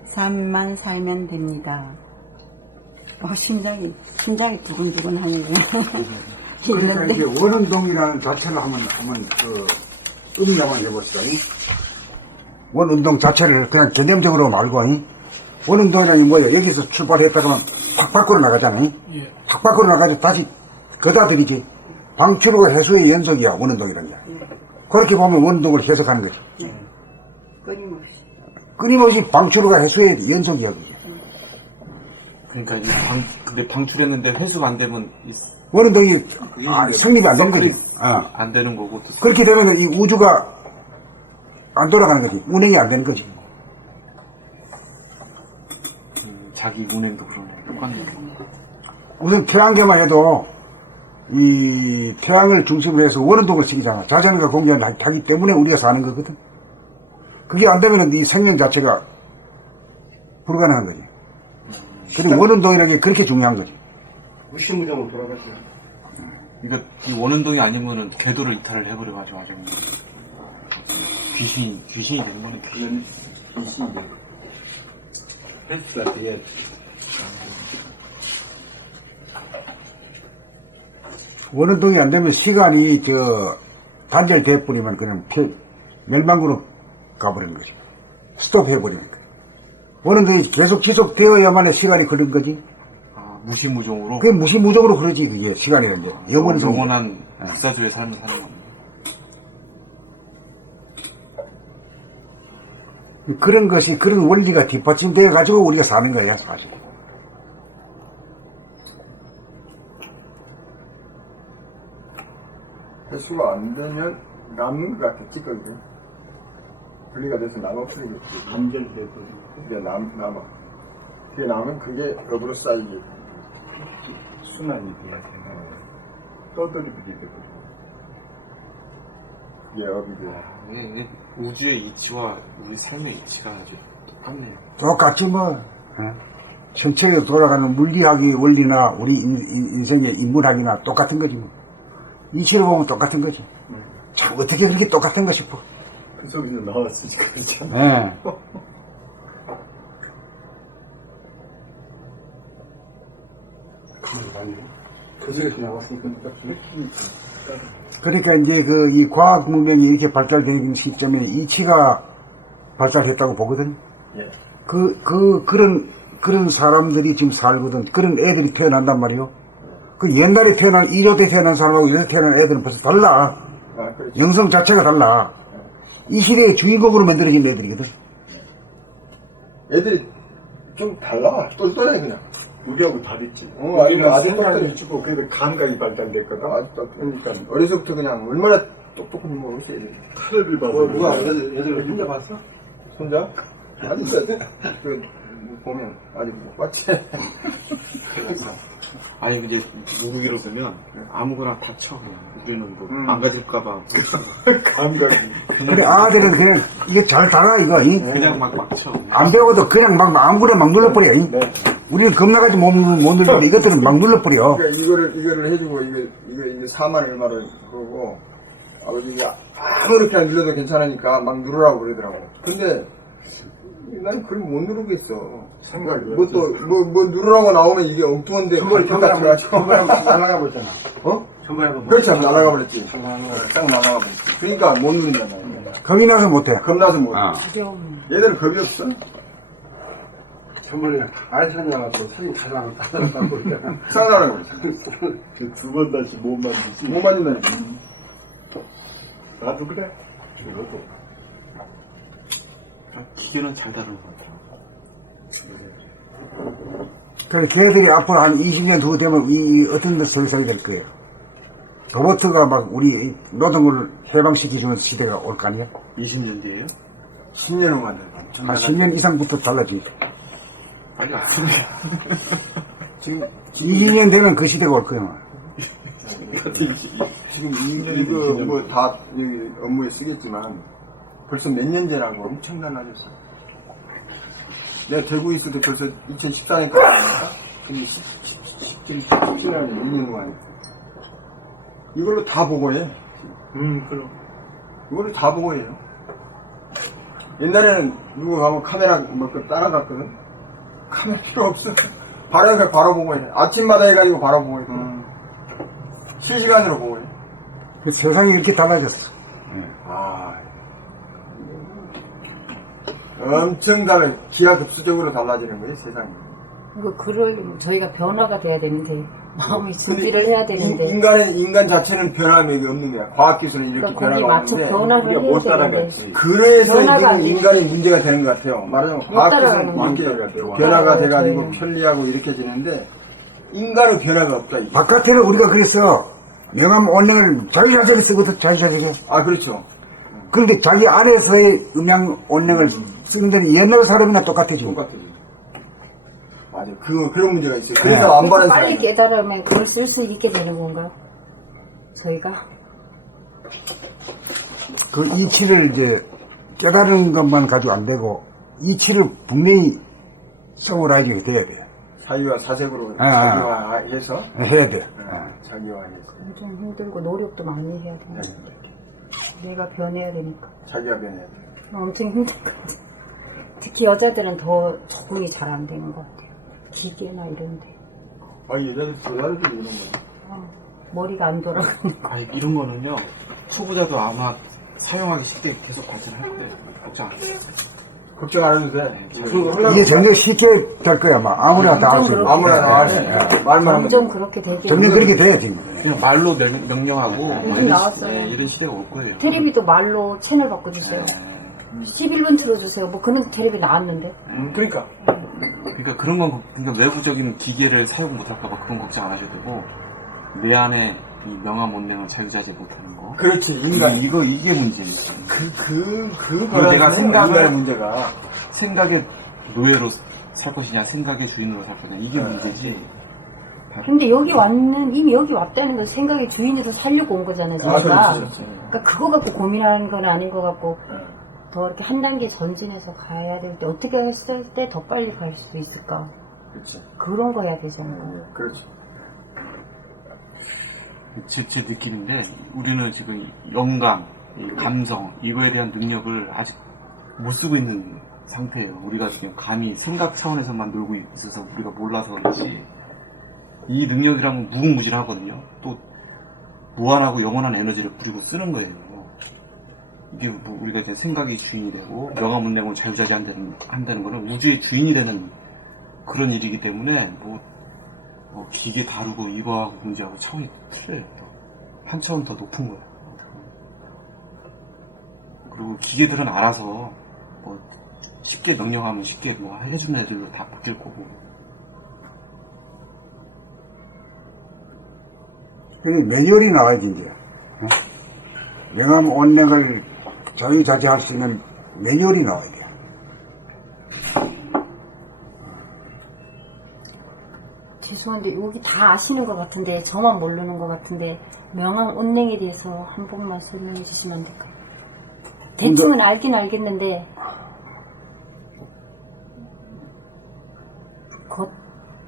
삶만 살면 됩니다. 심장이 두근두근 하네요. 그러니까 이제 원운동이라는 자체를 한번 음미한번 해봅시다. 원운동 자체를 그냥 개념적으로 말고, 원운동이라는 게 뭐야? 여기서 출발했다가는 탁 밖으로 나가잖아. 탁 밖으로 나가서 다시 거다들이지. 방출과 해소의 연속이야, 원운동이라는 게. 그렇게 보면 원운동을 해석하는 거지. 끊임없이 방출과 해소의 연속이야, 그게. 그러니까 이제 근데 방출했는데 회수가 안 되면 원운동이 성립이 안 되는 거지. 안 되는 거고. 그렇게 되면 이 우주가 안 돌아가는 거지. 운행이 안 되는 거지. 자기 운행도 그러네. 똑같네. 우선 태양계만 해도 이 태양을 중심으로 해서 원운동을 시키잖아. 자전과 공기를 하기 때문에 우리가 사는 거거든. 그게 안 되면 이 생명 자체가 불가능한 거지. 그리고 원운동이라는 게 그렇게 중요한 거지. 무시무정으로 돌아가죠. 그러니까 이 원운동이 아니면은 궤도를 이탈을 해버려가지고 아주 귀신이 되는 거는 귀신이 되는 헬스가 되게 원운동이 안 되면 시간이 단절돼 버리면 그냥 멸망으로 가버리는 거지. 스톱해버리는 거야. 원운동이 계속 지속되어야만의 시간이 그런 거지. 무시무종으로? 그게 무시무종으로 그러지, 그게 시간이라는 게. 영원한 불사조의 삶을 사는 겁니다. 그런 것이, 그런 원리가 뒷받침되어 가지고 우리가 사는 거야, 사실. 회수가 안 되면 남는 것 같아, 찍거든요. 분리가 돼서 남아 풀리겠지. 감정도 그게 남아. 그게 남으면 그게 업으로 쌓이게. 순환이 돼야 되나. 떠돌이들이 되거든. 그게 업이 돼. 우주의 이치와 우리 삶의 이치가 아주 똑같네요. 똑같지, 뭐. 전체에 돌아가는 물리학의 원리나 우리 인생의 인문학이나 똑같은 거지, 뭐. 이치로 보면 똑같은 거지. 참, 어떻게 그렇게 똑같은 거 싶어. 그 속에서 나왔으니까 그렇잖아. 도시에서 나왔으니까 그러니까 이제 이 과학 문명이 이렇게 발달되는 시점에 이치가 발달했다고 보거든. 예. 그런 사람들이 지금 살거든. 그런 애들이 태어난단 말이요. 그 옛날에 이렇게 태어난 사람하고 이렇게 태어난 애들은 벌써 달라. 영성 자체가 달라. 이 시대의 주인공으로 만들어진 애들이거든. 애들이 좀 달라. 똘똘해, 그냥. 우리하고 다르지. 우리는 아주 생각이 똑똑해. 있고 그래도 감각이 발달됐거든. 아주 똑똑해. 그러니까 어려서부터 그냥 얼마나 똑똑한지 모르겠어, 애들이. 칼을 빌봐서. 누가 애들 혼자 봤어? 손자? 아직 보면 아직 못 봤지. 아니 이제 무르기로 되면 아무거나 다 쳐. 우리는 뭐 망가질까봐 감각이. 근데 아들은 그냥 이게 잘 달아, 이거. 그냥 막 쳐. 안 배워도 그냥 아무거나 막 눌러버려. 우리는 겁나가지고 못 눌러버려. 이것들은 막 눌러버려. 그러니까 이거를 해주고, 이게 4만 얼마를 그러고, 아버지가 아무렇게 안 눌러도 괜찮으니까 막 누르라고 그러더라고. 근데, 난 그걸 못 누르겠어. 생각이. 뭐 누르라고 나오면 이게 엉뚱한데, 그걸 펴가지고. 날아가 버렸잖아. 어? 전부 한번 그렇지, 날아가 버렸지. 딱 날아가 버렸지. 그러니까 못 누른단 말이야. 겁이 나서 못해. 겁나서 못해. 아. 얘들은 겁이 없어. 전번에 아이산이라고 사진 다 나갔다고 그러잖아. 상관하라고 그러지. 2번 다시 못 만지지. 못 맞는다니까. 나도 그래. 이것도. 기계는 잘 다루는 것 같아요. 그래, 걔들이 앞으로 한 20년 후 되면 이 어떤 세상이 될 거예요. 로봇가 막 우리 노동을 해방시켜주는 시대가 올 거 아니야? 20년 뒤에요? 10년 후만 돼. 한 10년 이상부터 달라지니까. 아니, 지금 20년 되면 그 시대가 올 거예요. 지금 이거 뭐 다 여기 업무에 쓰겠지만 벌써 몇 년째라고 엄청난 날이었어. 내가 대구에 있을 때 벌써 2014년까지 아닙니까? 근데 17년, 2년 만에. 이걸로 다 보고해. 그럼. 이걸로 다 보고해요. 옛날에는 누구 가면 카메라 뭐그 따라갔거든. 카메라 필요 없어. 바로 그냥 바로 보고해. 아침마다 해가지고 바로 보고해. 실시간으로 보고해. 그 세상이 이렇게 달라졌어. 아, 엄청 달라. 기하급수적으로 달라지는 거예요, 세상이. 그럴 저희가 변화가 돼야 되는데 마음이 준비를 해야 되는데 인간 자체는 변함이 없는 거야. 과학기술은 이렇게 그러니까 거기 변화가 맞춰 없는데. 변화를 해야 되는데 따라가지. 그래서 변화가 지금 안 돼. 인간의 문제가 되는 것 같아요. 말하자면 따라가는 과학기술은 거야. 이렇게 못 변화가 따라가요, 돼가지고 저희는. 편리하고 이렇게 되는데 인간은 변화가 없다. 이게. 바깥에는 우리가 그랬어. 명함 온냉을 자유자재로 쓰거든, 자유자재게. 아, 그렇죠. 그런데 자기 안에서의 음양 온냉을 쓰는 데는 옛날 사람이나 똑같아, 지금. 똑같아요. 맞아. 그런 문제가 있어요. 그래서 안 바라는 빨리 사람이 깨달으면 그걸 쓸 수 있게 되는 건가요? 저희가 그 이치를 이제 깨달은 것만 가지고 안 되고, 이치를 분명히 서울아이즈가 돼야 돼. 자기와 사색으로 자기화해서 해야 돼. 자기화해서 좀 힘들고 노력도 많이 해야 되는데 내가 변해야 되니까 자기가 변해야 돼. 엄청 힘들 것 같아요. 특히 여자들은 더 적응이 잘 안 되는 것 같아요. 기계나 이런데 아니 여자들도 이런 거야. 머리가 안 돌아가는 거. 아니, 이런 거는요, 초보자도 아마 사용하기 쉽게 계속 발전할 거예요. 걱정 안 해요. 걱정 안 해도 돼. 이게 점점 쉽게 될 거야, 아마. 아무나 다 할 수 있는. 아무나 다 할 수 있어. 말만 하면 점점 그렇게 되게 점점 그렇게 돼야 지금. 그냥 말로 명령하고 나왔어요. 이런 시대가 올 거예요. 테레비도 말로 채널 바꿔주세요. 11분 틀어주세요. 뭐 그런 테레비 나왔는데. 그러니까 그러니까 그런 건 그러니까 외부적인 기계를 사용 못할까봐 그런 걱정 안 하셔도 되고 내 안에 이 명암 원량을 자유자재 못하는 거. 그렇지 인간 이게 문제입니다. 그거는 내가 인간의 문제가 생각의 노예로 살 것이냐, 생각의 주인으로 살 것이냐 이게 문제지. 근데 여기 이미 여기 왔다는 건 생각의 주인으로 살려고 온 거잖아요. 저희가. 그렇지. 그러니까 그거 갖고 고민하는 건 아닌 것 같고 더 이렇게 한 단계 전진해서 가야 될 때 어떻게 했을 때 더 빨리 갈 수 있을까? 그렇지. 그런 거 해야 되잖아요. 그렇지. 제 느낌인데 우리는 지금 영감, 이 감성 이거에 대한 능력을 아직 못 쓰고 있는 상태예요. 우리가 지금 감히 생각 차원에서만 놀고 있어서 우리가 몰라서 그렇지 이 능력이란 무궁무진하거든요. 또 무한하고 영원한 에너지를 부리고 쓰는 거예요. 이게 뭐 우리가 이제 생각이 주인이 되고 명화문명을 자유자재한다는 거는 우주의 주인이 되는 그런 일이기 때문에 뭐 기계 다루고 이거하고 문제하고 차원이 틀려요. 한 차원 더 높은 거예요. 그리고 기계들은 알아서 뭐 쉽게 명령하면 쉽게 뭐 해주는 애들로 다 바뀔 거고. 매뉴얼이 나와야지 이제. 명암 온냉을 자유자재할 수 있는 매뉴얼이 나와야 돼. 죄송한데 여기 다 아시는 것 같은데 저만 모르는 것 같은데 명암 온냉에 대해서 한 번만 설명해 주시면 안 될까요? 대충은 알긴 알겠는데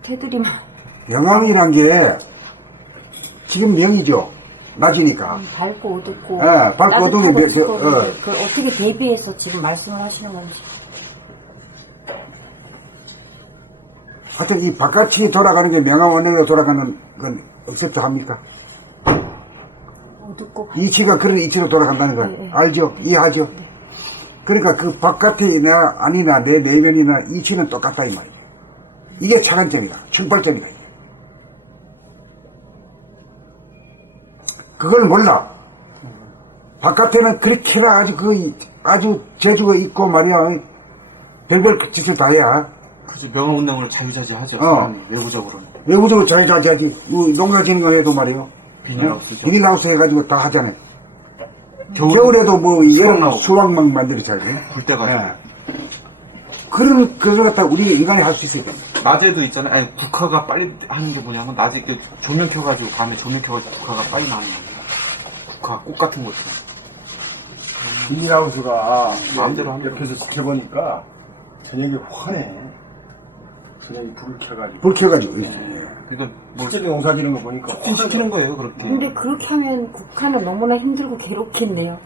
겉해드리면 명암이란 게 지금 명이죠. 낮이니까. 밝고 어둡고 밝고 어두운 게 그걸 어떻게 대비해서 지금 말씀을 하시는 건지. 하여튼 이 바깥이 돌아가는 게 명암 원액에 돌아가는 건 억셉트 합니까? 어둡고 이치가 그런 이치로 돌아간다는 걸 네. 알죠? 이해하죠? 그러니까 그 바깥이나 아니나 내 내면이나 이치는 똑같다 이 말이에요. 이게 차관점이다. 충발점이다. 이게. 그걸 몰라. 바깥에는 그렇게나 아주 재주가 있고 말이야. 별별 짓을 다 해야. 그래서 명함운동을 자유자재하죠. 어. 사람이 외부적으로는. 외부적으로 자유자재하지. 농사 지는 거 해도 말이에요. 비닐하우스죠. 비닐하우스 해가지고 다 하잖아요. 겨울에 겨울에도 뭐 수박 여름 나오고. 수확막 만들잖아요. 굴 때가 예. 그런 것을 갖다 우리가 인간이 할 수 있어요. 낮에도 있잖아요. 아니, 국화가 빨리 하는 게 뭐냐면 낮에 이렇게 조명 켜가지고 밤에 조명 켜가지고 국화가 빨리 나오는 거예요. 국화 꽃 같은 것도. 비닐하우스가 마음대로 하면 옆에서 지켜보니까 저녁에 환해. 저녁에 불을 켜가지고. 불 켜가지고. 그러니까 뭐 실제로 농사 지는 거 보니까 시키는 거예요, 그렇게. 근데 그렇게 하면 국화는 너무나 힘들고 괴롭겠네요.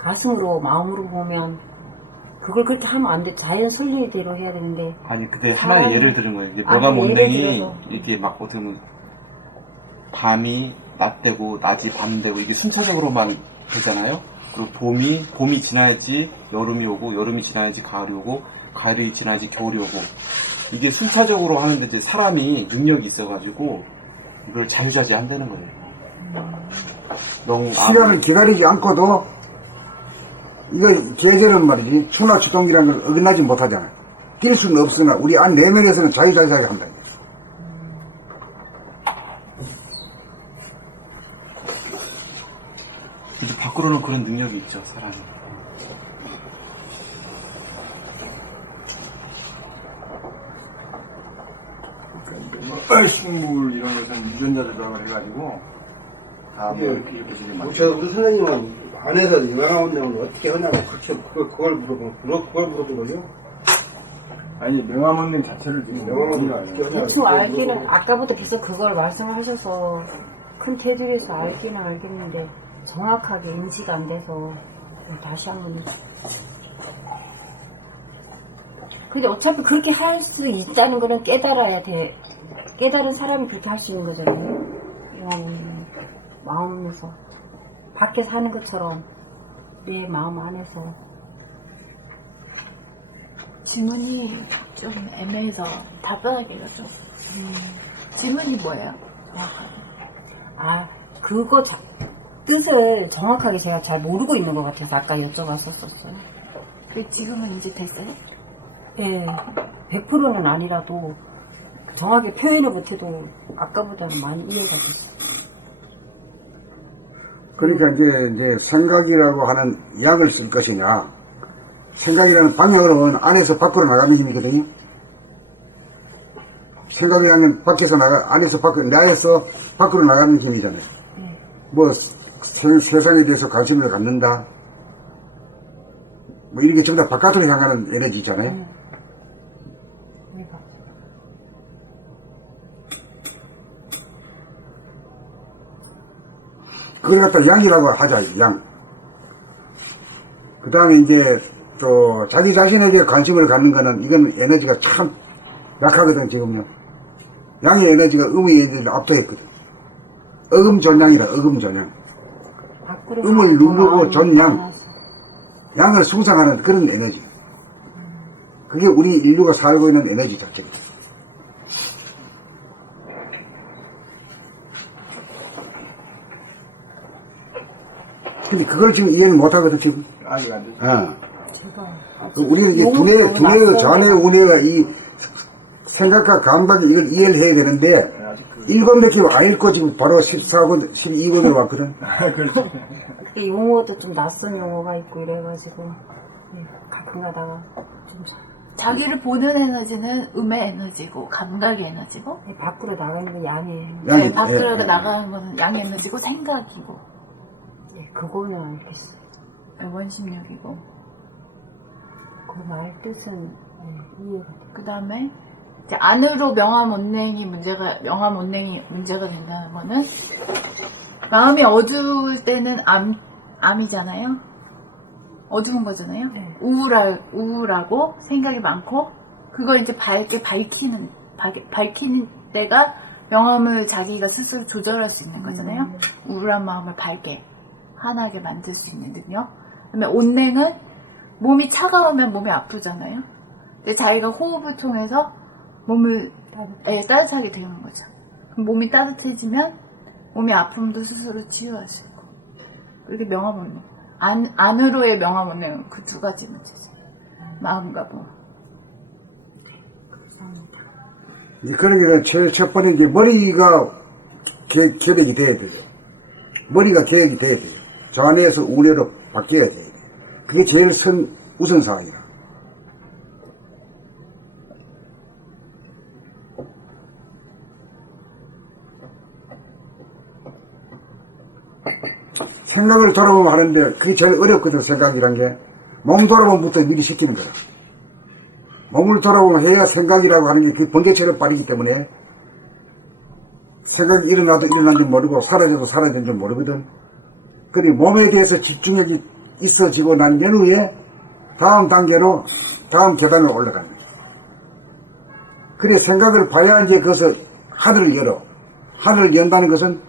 가슴으로 마음으로 보면 그걸 그렇게 하면 안 돼. 자연 순리대로 해야 되는데 아니, 근데 사람- 하나의 예를 들은 거예요. 이게 아니, 명함 예를 온냉이 들어서. 이게 막 어떻게 보면 밤이 낮 되고 낮이 밤 되고 이게 순차적으로만 되잖아요. 그리고 봄이 지나야지 여름이 오고 여름이 지나야지 가을이 오고 가을이 지나야지 겨울이 오고 이게 순차적으로 하는데 이제 사람이 능력이 있어가지고 이걸 자유자재 한다는 거예요. 너무 시간을 기다리지 않고도 이거 계절은 말이지 추나 추동기라는 걸 어긋나지 못하잖아. 뛸 수는 없으나 우리 안 내면에서는 자유자재하게 한다. 근데 밖으로는 그런 능력이 있죠, 사람이. 식물 이런 것은 유전자 조작을 해가지고 다뭐 이렇게 저기 막 우리 선생님은 안에서 명함운동을 어떻게 하냐고 그걸 물어본 거죠? 아니 명함운동 자체를 지금 명함운동 우리가 어떻게 하냐고. 대충 알기는 아까부터 계속 그걸 말씀하셔서 큰 테두리에서 알기는 알겠는데 정확하게 인지가 안 돼서 다시 한번. 근데 어차피 그렇게 할 수 있다는 거는 깨달아야 돼. 깨달은 사람이 그렇게 할 수 있는 거잖아요. 마음에서 밖에 사는 것처럼 내 마음 안에서. 지문이 좀 애매해서 답변하기가 좀. 지문이 뭐예요? 정확하게. 아, 그거 뜻을 정확하게 제가 잘 모르고 있는 것 같아서 아까 여쭤봤었어요. 그 지금은 이제 됐어요? 예, 100%는 아니라도 정확히 표현을 못해도 아까보다는 많이 이해가 됐어요. 그러니까 이제 생각이라고 하는 약을 쓸 것이냐, 생각이라는 방향으로는 안에서 밖으로 나가는 힘이거든요. 생각이 하면 밖에서 안에서 밖으로, 나에서 밖으로 나가는 힘이잖아요. 뭐, 세상에 대해서 관심을 갖는다. 뭐, 이렇게 전부 다 바깥으로 향하는 에너지잖아요. 그걸 갖다 양이라고 하자, 양. 그 다음에 이제, 또, 자기 자신에 대해 관심을 갖는 거는, 이건 에너지가 참 약하거든, 지금요. 양의 에너지가 음의 에너지를 압도했거든. 어금존양이라, 어금존양. 음을 누르고 존양. 양을 숭상하는 그런 에너지. 그게 우리 인류가 살고 있는 에너지 자체입니다. 근데 그걸 지금 이해를 못하거든, 지금. 아직 안 되죠. 우리는 이제 두뇌, 좌뇌, 우뇌가 이 생각과 감각이 이걸 이해를 해야 되는데, 1권 몇 개로 안 읽고 지금 바로 14권, 12권으로 왔거든. 그렇죠. 용어도 좀 낯선 용어가 있고 이래가지고 가끔 가다가 좀 자기를 보는 에너지는 음의 에너지고 감각의 에너지고 밖으로 나가는 건 양이에요. 네, 밖으로 나가는 거는 양의 에너지고 생각이고 네, 그거는 알겠어요. 원심력이고 그 말 뜻은 이해가 돼요. 그 다음에 이제 안으로 명암온냉이 문제가 된다는 거는 마음이 어두울 때는 암이잖아요. 어두운 거잖아요. 네. 우울하고 생각이 많고 그걸 이제 밝히는 때가 명암을 자기가 스스로 조절할 수 있는 거잖아요. 우울한 마음을 밝게, 환하게 만들 수 있는 능력. 그다음에 온냉은 몸이 차가우면 몸이 아프잖아요. 근데 자기가 호흡을 통해서 몸을 따뜻하게 데우는 거죠. 그럼 몸이 따뜻해지면 몸이 아픔도 스스로 치유할 수 있고. 그렇게 명암 온냉. 안으로의 명암 온냉은 그 두 가지 문제죠. 마음과 몸. 그러니까 제일 첫 번째 이제 머리가 개혁이 돼야 되죠. 머리가 개혁이 돼야 돼요. 좌뇌에서 우뇌로 바뀌어야 돼요. 그게 제일 우선사항이라. 생각을 돌아보면 하는데 그게 제일 어렵거든. 생각이란 게 몸 돌아보면부터 미리 시키는 거야. 몸을 돌아보면 해야 생각이라고 하는 게 그 번개처럼 빠르기 때문에 생각이 일어나도 일어난 줄 모르고 사라져도 사라진 줄 모르거든. 그런데 몸에 대해서 집중력이 있어지고 난 연후에 다음 단계로 다음 계단으로 올라가는 거야. 그래 생각을 봐야 이제 그것을 하늘을 열어. 하늘을 연다는 것은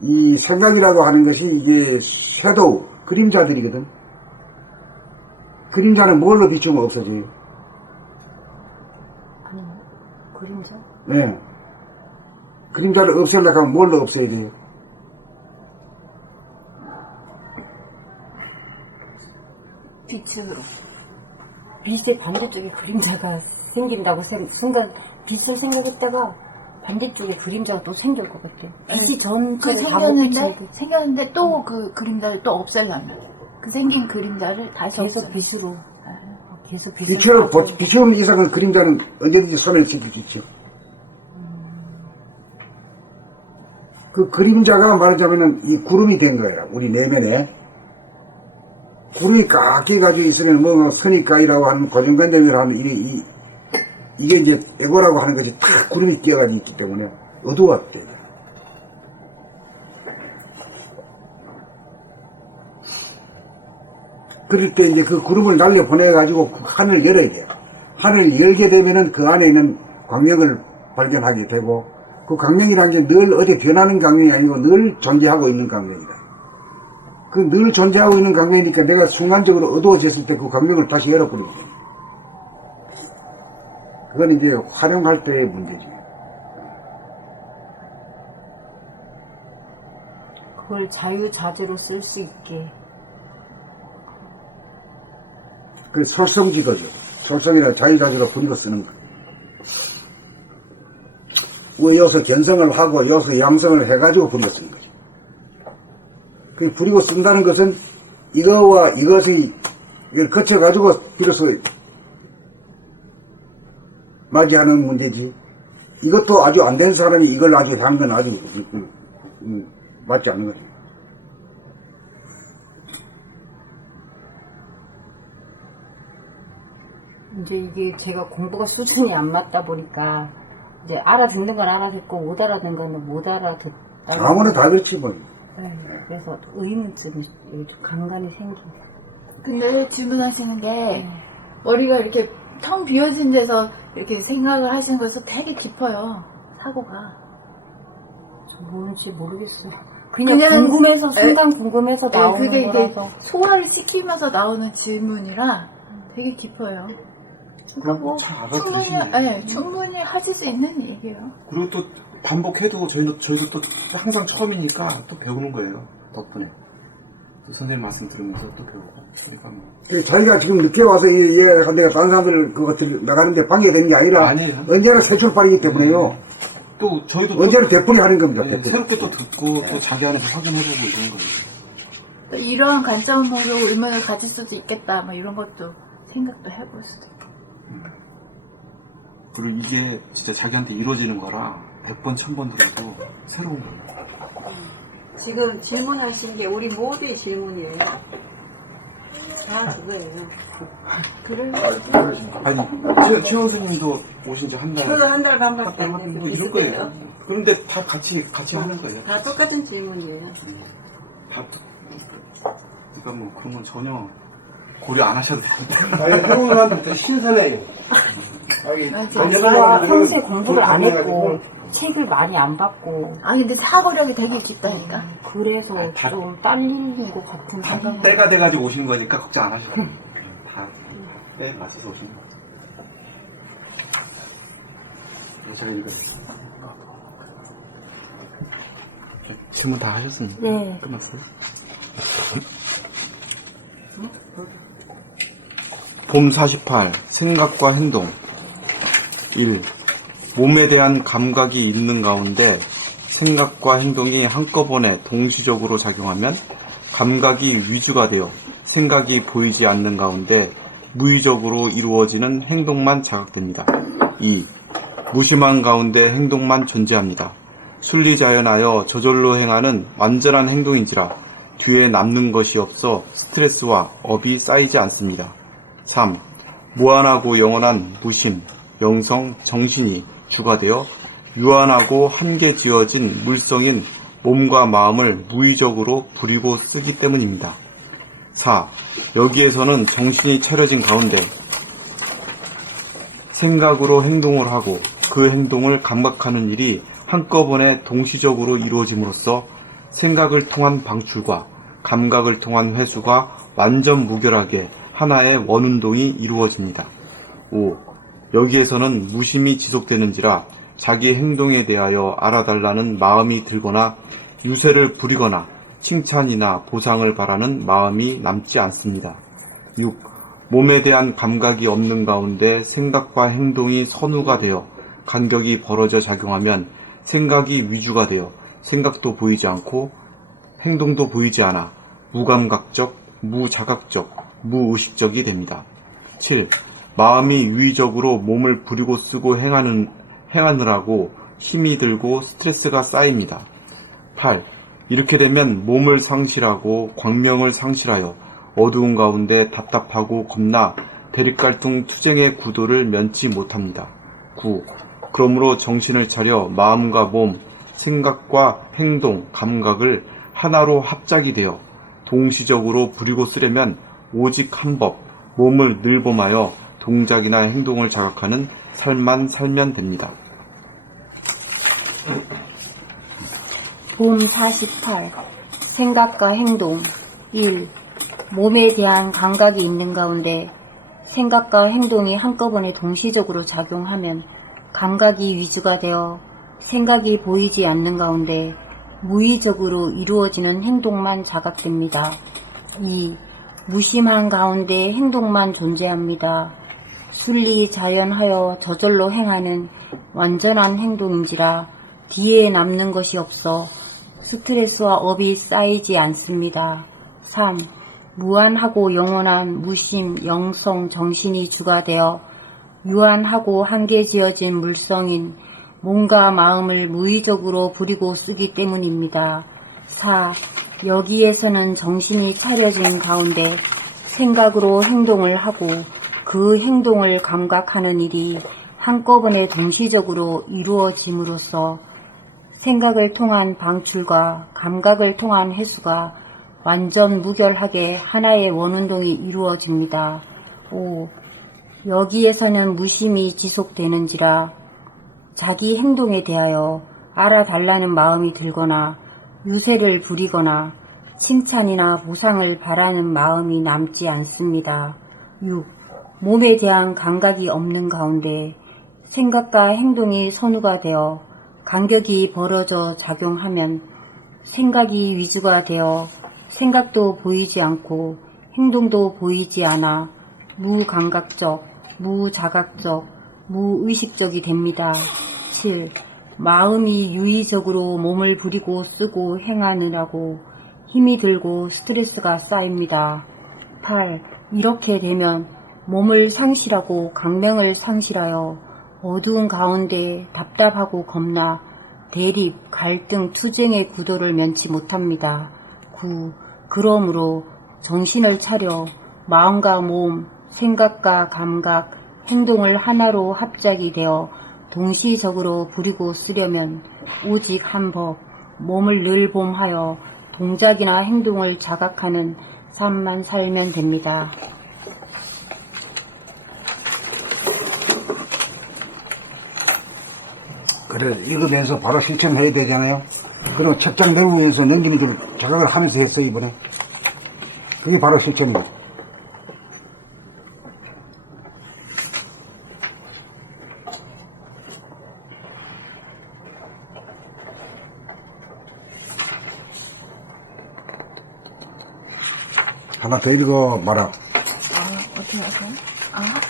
이 생각이라고 하는 것이 이게 섀도우, 그림자들이거든. 그림자는 뭘로 비추면 없어져요? 그림자? 네. 그림자를 없애려고 하면 뭘로 없애야 돼요? 빛으로. 빛의 반대쪽에 그림자가 생긴다고 순간 빛을 생각했다가 반대쪽에 그림자가 또 생길 것 같아요. 빛이 전체를 다 생겼는데 또 그 그림자를 또 없애려면 그 생긴 그림자를 다시 계속 없애요. 빛으로 계속 빛으로 빛으로 비추는 이상은 그림자는 언제든지 손을 쓸 수 있죠. 그 그림자가 말하자면은 이 구름이 된 거예요. 우리 내면에. 구름이 깎여 가지고 있으면 뭐 선입각이라고 하는 고정관념이라고 하는 이게 이제 에고라고 하는 것이 탁 구름이 끼어가지고 있기 때문에 어두웠대. 그럴 때 이제 그 구름을 날려 보내가지고 그 하늘을 열어야 돼요. 하늘을 열게 되면은 그 안에 있는 광명을 발견하게 되고 그 광명이라는 게 늘 어디 변하는 광명이 아니고 늘 존재하고 있는 광명이다. 그 늘 존재하고 있는 광명이니까 내가 순간적으로 어두워졌을 때 그 광명을 다시 열어버리거든요. 그건 이제 활용할 때의 문제죠. 그걸 자유자재로 쓸 수 있게. 그 솔성지거죠. 솔성이라 자유자재로 부리고 쓰는 거. 여기서 견성을 하고 여기서 양성을 해가지고 부리고 쓰는 거죠. 그 부리고 쓴다는 것은 이거와 이것이 이걸 거쳐가지고 비로소 맞이하는 문제지. 이것도 아주 안 된 사람이 이걸 아주 한 건 아주 맞지 않는 거죠. 이제 이게 제가 공부가 수준이 안 맞다 보니까 이제 알아듣는 건 알아듣고 못 알아듣는 건 못 알아듣다. 아무나 다 그렇지 뭐. 네, 그래서 의문점이 좀 간간히 생기고. 근데 질문하시는 게 머리가 이렇게 텅 비어진 데서 이렇게 생각을 하시는 것은 되게 깊어요. 사고가. 저 뭔지 모르겠어요. 그냥 궁금해서 순간 궁금해서 나오는 그게 거라서. 이게 소화를 시키면서 나오는 질문이라 되게 깊어요. 그러니까 뭐 잘 알아들으시네. 충분히 하실 수 있는 얘기예요. 그리고 또 반복해도 저희도 또 항상 처음이니까 또 배우는 거예요. 덕분에. 또 선생님 말씀 들으면서 또 배우고. 그러니까 뭐. 자기가 지금 늦게 와서 얘가 내가 다른 사람들 그거 나가는데 방해되는 게 아니라 아니에요. 언제나 새출발이기 때문에요. 또 저희도 언제나 되풀이 하는 겁니다. 네, 되풀이. 새롭게 또 듣고 또 자기 안에서 확인해보고 이런 거예요. 또 이러한 관점을 보고 의문을 가질 수도 있겠다. 뭐 이런 것도 생각도 해볼 수도 있고. 그리고 이게 진짜 자기한테 이루어지는 거라 100번, 1000번 들어도 새로운 거예요. 지금 질문하신 게 우리 모두의 질문이에요. 다 그거예요. 아니, 최원 스님도 오신 지 한 달. 저도 한 달 반밖에 안 뭐 됐어요. 이럴 거예요. 그런데 다 같이 하는 거예요. 다 똑같은 질문이에요. 다, 그러니까 뭐 그런 건 전혀 고려 안 하셔도 됩니다. 아니, 한국인한테 더 신선해요. 제가 평소에 공부를 안 했고 책을 많이 안 봤고 아니 근데 사고력이 되게 깊다니까. 그래서 좀 딸리는 것 같은 생각이 때가 돼가지고 오신 거니까 걱정 안 하셔도 돼요. 다 때에 맞춰서 오신 거예요. 제가 이거 질문 다 하셨습니까? 네. 끝났어요? 봄 48 생각과 행동 1. 몸에 대한 감각이 있는 가운데 생각과 행동이 한꺼번에 동시적으로 작용하면 감각이 위주가 되어 생각이 보이지 않는 가운데 무의적으로 이루어지는 행동만 자각됩니다. 2. 무심한 가운데 행동만 존재합니다. 순리자연하여 저절로 행하는 완전한 행동인지라 뒤에 남는 것이 없어 스트레스와 업이 쌓이지 않습니다. 3. 무한하고 영원한 무심, 영성, 정신이 주가 되어 유한하고 한계 지어진 물성인 몸과 마음을 무의적으로 부리고 쓰기 때문입니다. 4. 여기에서는 정신이 차려진 가운데 생각으로 행동을 하고 그 행동을 감각하는 일이 한꺼번에 동시적으로 이루어짐으로써 생각을 통한 방출과 감각을 통한 회수가 완전 무결하게 하나의 원운동이 이루어집니다. 5. 여기에서는 무심이 지속되는지라 자기 행동에 대하여 알아달라는 마음이 들거나 유세를 부리거나 칭찬이나 보상을 바라는 마음이 남지 않습니다. 6. 몸에 대한 감각이 없는 가운데 생각과 행동이 선우가 되어 간격이 벌어져 작용하면 생각이 위주가 되어 생각도 보이지 않고 행동도 보이지 않아 무감각적, 무자각적, 무의식적이 됩니다. 7. 마음이 유의적으로 몸을 부리고 쓰고 행하느라고 힘이 들고 스트레스가 쌓입니다. 8. 이렇게 되면 몸을 상실하고 광명을 상실하여 어두운 가운데 답답하고 겁나 대립갈등 투쟁의 구도를 면치 못합니다. 9. 그러므로 정신을 차려 마음과 몸, 생각과 행동, 감각을 하나로 합작이 되어 동시적으로 부리고 쓰려면 오직 한 법, 몸을 늘봄하여 동작이나 행동을 자각하는 삶만 살면 됩니다. 봄 48 생각과 행동 1. 몸에 대한 감각이 있는 가운데 생각과 행동이 한꺼번에 동시적으로 작용하면 감각이 위주가 되어 생각이 보이지 않는 가운데 무의적으로 이루어지는 행동만 자각됩니다. 2. 무심한 가운데 행동만 존재합니다. 순리자연하여 저절로 행하는 완전한 행동인지라 뒤에 남는 것이 없어 스트레스와 업이 쌓이지 않습니다. 3. 무한하고 영원한 무심, 영성, 정신이 주가 되어 유한하고 한계 지어진 물성인 몸과 마음을 무의적으로 부리고 쓰기 때문입니다. 4. 여기에서는 정신이 차려진 가운데 생각으로 행동을 하고 그 행동을 감각하는 일이 한꺼번에 동시적으로 이루어짐으로써 생각을 통한 방출과 감각을 통한 회수가 완전 무결하게 하나의 원운동이 이루어집니다. 5. 여기에서는 무심이 지속되는지라 자기 행동에 대하여 알아달라는 마음이 들거나 유세를 부리거나 칭찬이나 보상을 바라는 마음이 남지 않습니다. 6. 몸에 대한 감각이 없는 가운데 생각과 행동이 선우가 되어 간격이 벌어져 작용하면 생각이 위주가 되어 생각도 보이지 않고 행동도 보이지 않아 무감각적, 무자각적, 무의식적이 됩니다. 7. 마음이 유의적으로 몸을 부리고 쓰고 행하느라고 힘이 들고 스트레스가 쌓입니다. 8. 이렇게 되면 몸을 상실하고 강명을 상실하여 어두운 가운데 답답하고 겁나 대립, 갈등, 투쟁의 구도를 면치 못합니다. 9. 그러므로 정신을 차려 마음과 몸, 생각과 감각, 행동을 하나로 합작이 되어 동시적으로 부리고 쓰려면 오직 한 법, 몸을 늘봄하여 동작이나 행동을 자각하는 삶만 살면 됩니다. 그래, 읽으면서 바로 실천해야 되잖아요. 그럼 책장 내부에서 넘기는 걸 자각을 하면서 했어요, 이번에. 그게 바로 실천인 거죠. 하나 더 읽어 봐라. 어떻게 하세요?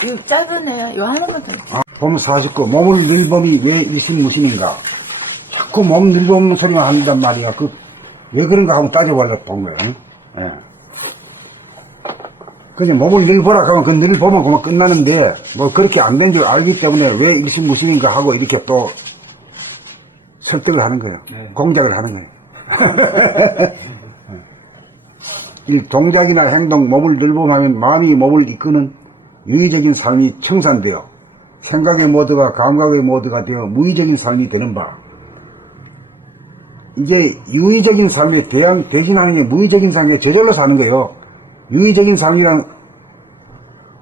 이거 짧으네요. 이거 하나만 더. 봄 49. 몸을 늘봄이 왜 일심무심인가? 자꾸 몸 늘봄 소리만 한단 말이야. 왜 그런가 하고 따져보려 본 거야. 응? 예. 그냥 몸을 늘보라 하면 그 늘보면 그만 끝나는데, 뭐 그렇게 안 된 줄 알기 때문에 왜 일심무심인가 하고 이렇게 또 설득을 하는 거예요. 공작을 하는 거예요. 이 동작이나 행동, 몸을 늘봄하면 마음이 몸을 이끄는 유의적인 삶이 청산되어 생각의 모드가 감각의 모드가 되어 무의적인 삶이 되는 바. 이제 유의적인 삶에 대신하는 게 무의적인 삶에 저절로 사는 거예요. 유의적인 삶이란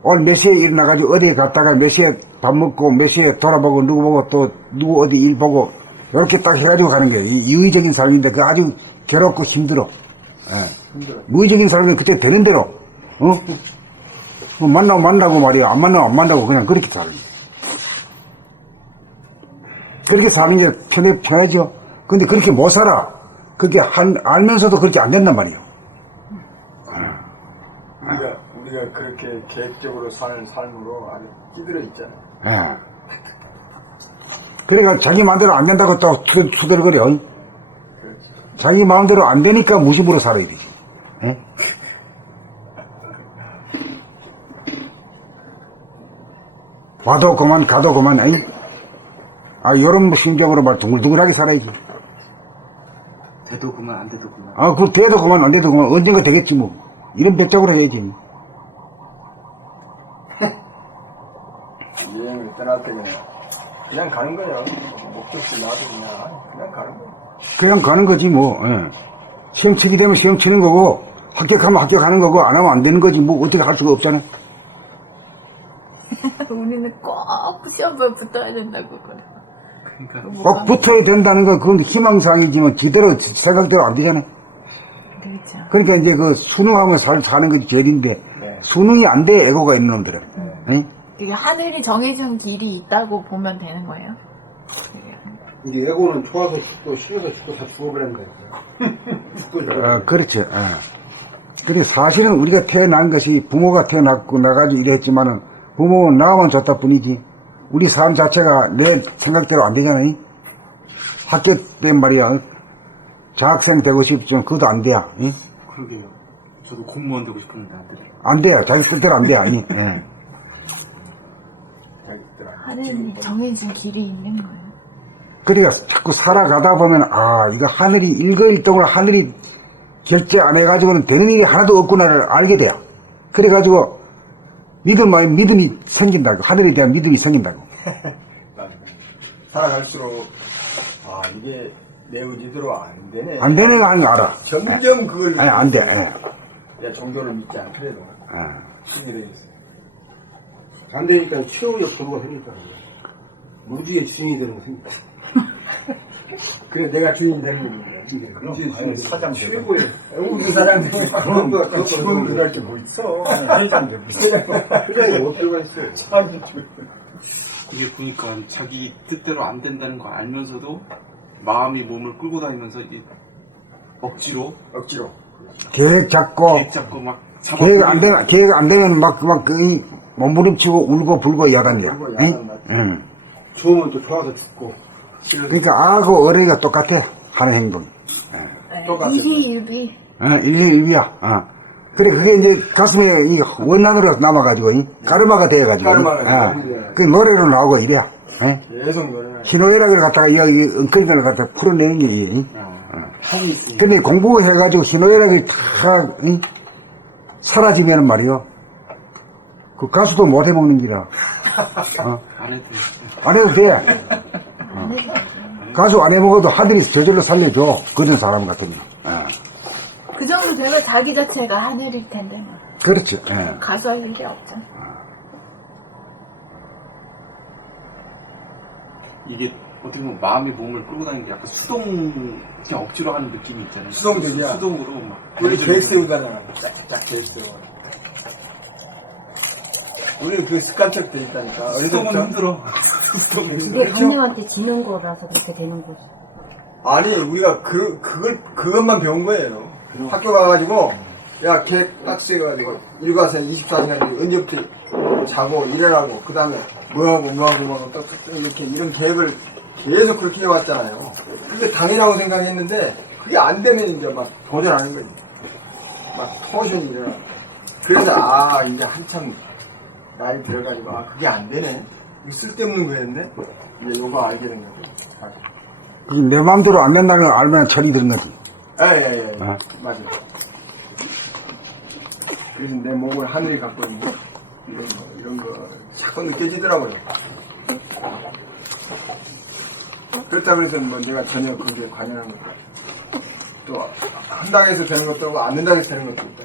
오늘 몇 시에 일어나가지고 어디에 갔다가 몇 시에 밥 먹고 몇 시에 돌아보고 누구 보고 또 누구 어디 일 보고 이렇게 딱 해가지고 가는 거예요. 이 유의적인 삶인데 그 아주 괴롭고 힘들어. 예. 무의적인 삶은 그때 되는 대로 만나고 만나고 말이야. 안 만나고 안 만나고 그냥 그렇게 사는 거예요. 그렇게 사는 게 편하죠. 근데 그렇게 못 살아. 그게 알면서도 그렇게 안 된단 말이에요. 우리가 그렇게 계획적으로 사는 삶으로 아주 찌들어 있잖아요. 예. 그러니까 자기 마음대로 안 된다고 또 투덜거려. 그렇죠. 자기 마음대로 안 되니까 무심으로 살아야 되지. 예? 와도 그만 가도 그만. 요런 심정으로 막 둥글둥글하게 살아야지. 돼도 그만 안 돼도 그만. 그 돼도 그만 안 돼도 그만 언젠가 되겠지 뭐. 이런 배짱으로 해야지. 여행을 떠날 때 그냥 가는 거예요. 목적지 놔두고 그냥 가는 거예요. 그냥 가는 거지 뭐. 예. 시험 치게 되면 시험 치는 거고 합격하면 합격하는 거고 안 하면 안 되는 거지 뭐. 어떻게 할 수가 없잖아. 우리는 꼭 시험에 붙어야 된다고 그래. 꼭 붙어야 된다는 건 그건 희망사항이지만 지대로 생각대로 안 되잖아. 그렇죠. 그러니까 이제 그 수능하면 사는 것이 죄인데 수능이 안 돼 애고가 있는 놈들은. 응? 이게 하늘이 정해준 길이 있다고 보면 되는 거예요. 이제 애고는 좋아서 죽고 싫어서 죽고 다 죽어버린 거예요. 죽고 그렇지. 그리고 사실은 우리가 태어난 것이 부모가 태어났고 나가지고 이랬지만은 부모는 나만 줬다 뿐이지. 우리 삶 자체가 내 생각대로 안 되잖아요. 학교 때 말이야. 장학생 되고 싶지만 그것도 안 돼야. 응? 그러게요. 저도 공무원 되고 싶었는데 안 돼요. 안 돼요. 자기 뜻대로 안 돼. 아니. 예. 하늘이 정해준 길이 있는 거예요. 그러니까 자꾸 살아가다 보면 이거 하늘이 일거일동을 하늘이 결제 안 해가지고는 되는 일이 하나도 없구나를 알게 돼요. 그래가지고 믿음이 생긴다고. 하늘에 대한 믿음이 생긴다고. 살아갈수록 이게 내 의지대로 안 되네. 안 되는 거 아닌 거 알아. 점점 그걸 안 돼. 내가 종교를 믿지 않더라도 신이 되겠어요. 안 되니까 최후적 도구가 생겼잖아요. 무지의 주인이 되는 거 생겼다. 그래 내가 주인이 되는 겁니다. 무지의 주인이 사장 최고의 우리 사장 되는 그런 직원 그럴 게 뭐 있어. 회장 되고 회장이 못 들어가 있어요. 그게 보니까 자기 뜻대로 안 된다는 걸 알면서도 마음이 몸을 끌고 다니면서 억지로 계획 잡고 막 계획 안 되면 막 몸부림치고 울고 불고 야단이야. 응? 좋으면 또 좋아서 죽고. 그러니까 아고 어린이가 똑같아. 하는 행동. 일비. 일비야. 그래 그게 이제 가슴에 이 원난으로 남아가지고 가르마가 돼가지고. 그 노래로 나오고 이래야. 계속 노래. 희노애락을 갖다가 여기 엉클리를 갖다가 풀어내는 게. 근데 공부해가지고 희노애락이 다 사라지면 말이요. 그 가수도 못 해먹는 기라. 안 해도 돼. 가수 안 해먹어도 하늘이 저절로 살려줘. 그런 사람 같으면. 그 정도 되면 자기 자체가 하늘일 텐데 뭐. 그렇지. 가수 할 일이 없잖아. 이게 어떻게 보면 마음이 몸을 끌고 다니는 게 약간 수동, 그냥 억지로 하는 느낌이 있잖아요. 수동적이야. 수동으로 막. 우리 계획 세우잖아. 쫙쫙 계획 세워. 우리는 그 습관적 돼 있다니까. 수동은 힘들어. 그게 부모한테 지는 거라서 그렇게 되는 거죠. 아니, 우리가 그것만 배운 거예요. 학교 가가지고, 야, 계획 딱 세워가지고, 일과세 24시간 언제부터 자고, 일어나고, 그 다음에 뭐하고, 딱 이렇게, 이런 계획을 계속 그렇게 해왔잖아요. 그게 당연하고 생각했는데, 그게 안 되면 이제 막 도전하는 거지. 막 포션이 일어나. 그래서, 이제 한참 나이 들어가지고, 그게 안 되네. 이거 쓸데없는 거였네? 이제 요거 알게 된 거죠. 내 마음대로 안 된다는 걸 알면 철이 드는 거지. 예. 어? 맞아. 그래서 내 몸을 하늘이 갖고 있는 이런 거 자꾸 느껴지더라고요. 그렇다고 해서 뭐 내가 전혀 거기에 관여하는 것도 또 한다고 해서 되는 것도 없고 안 된다고 해서 되는 것도 없다.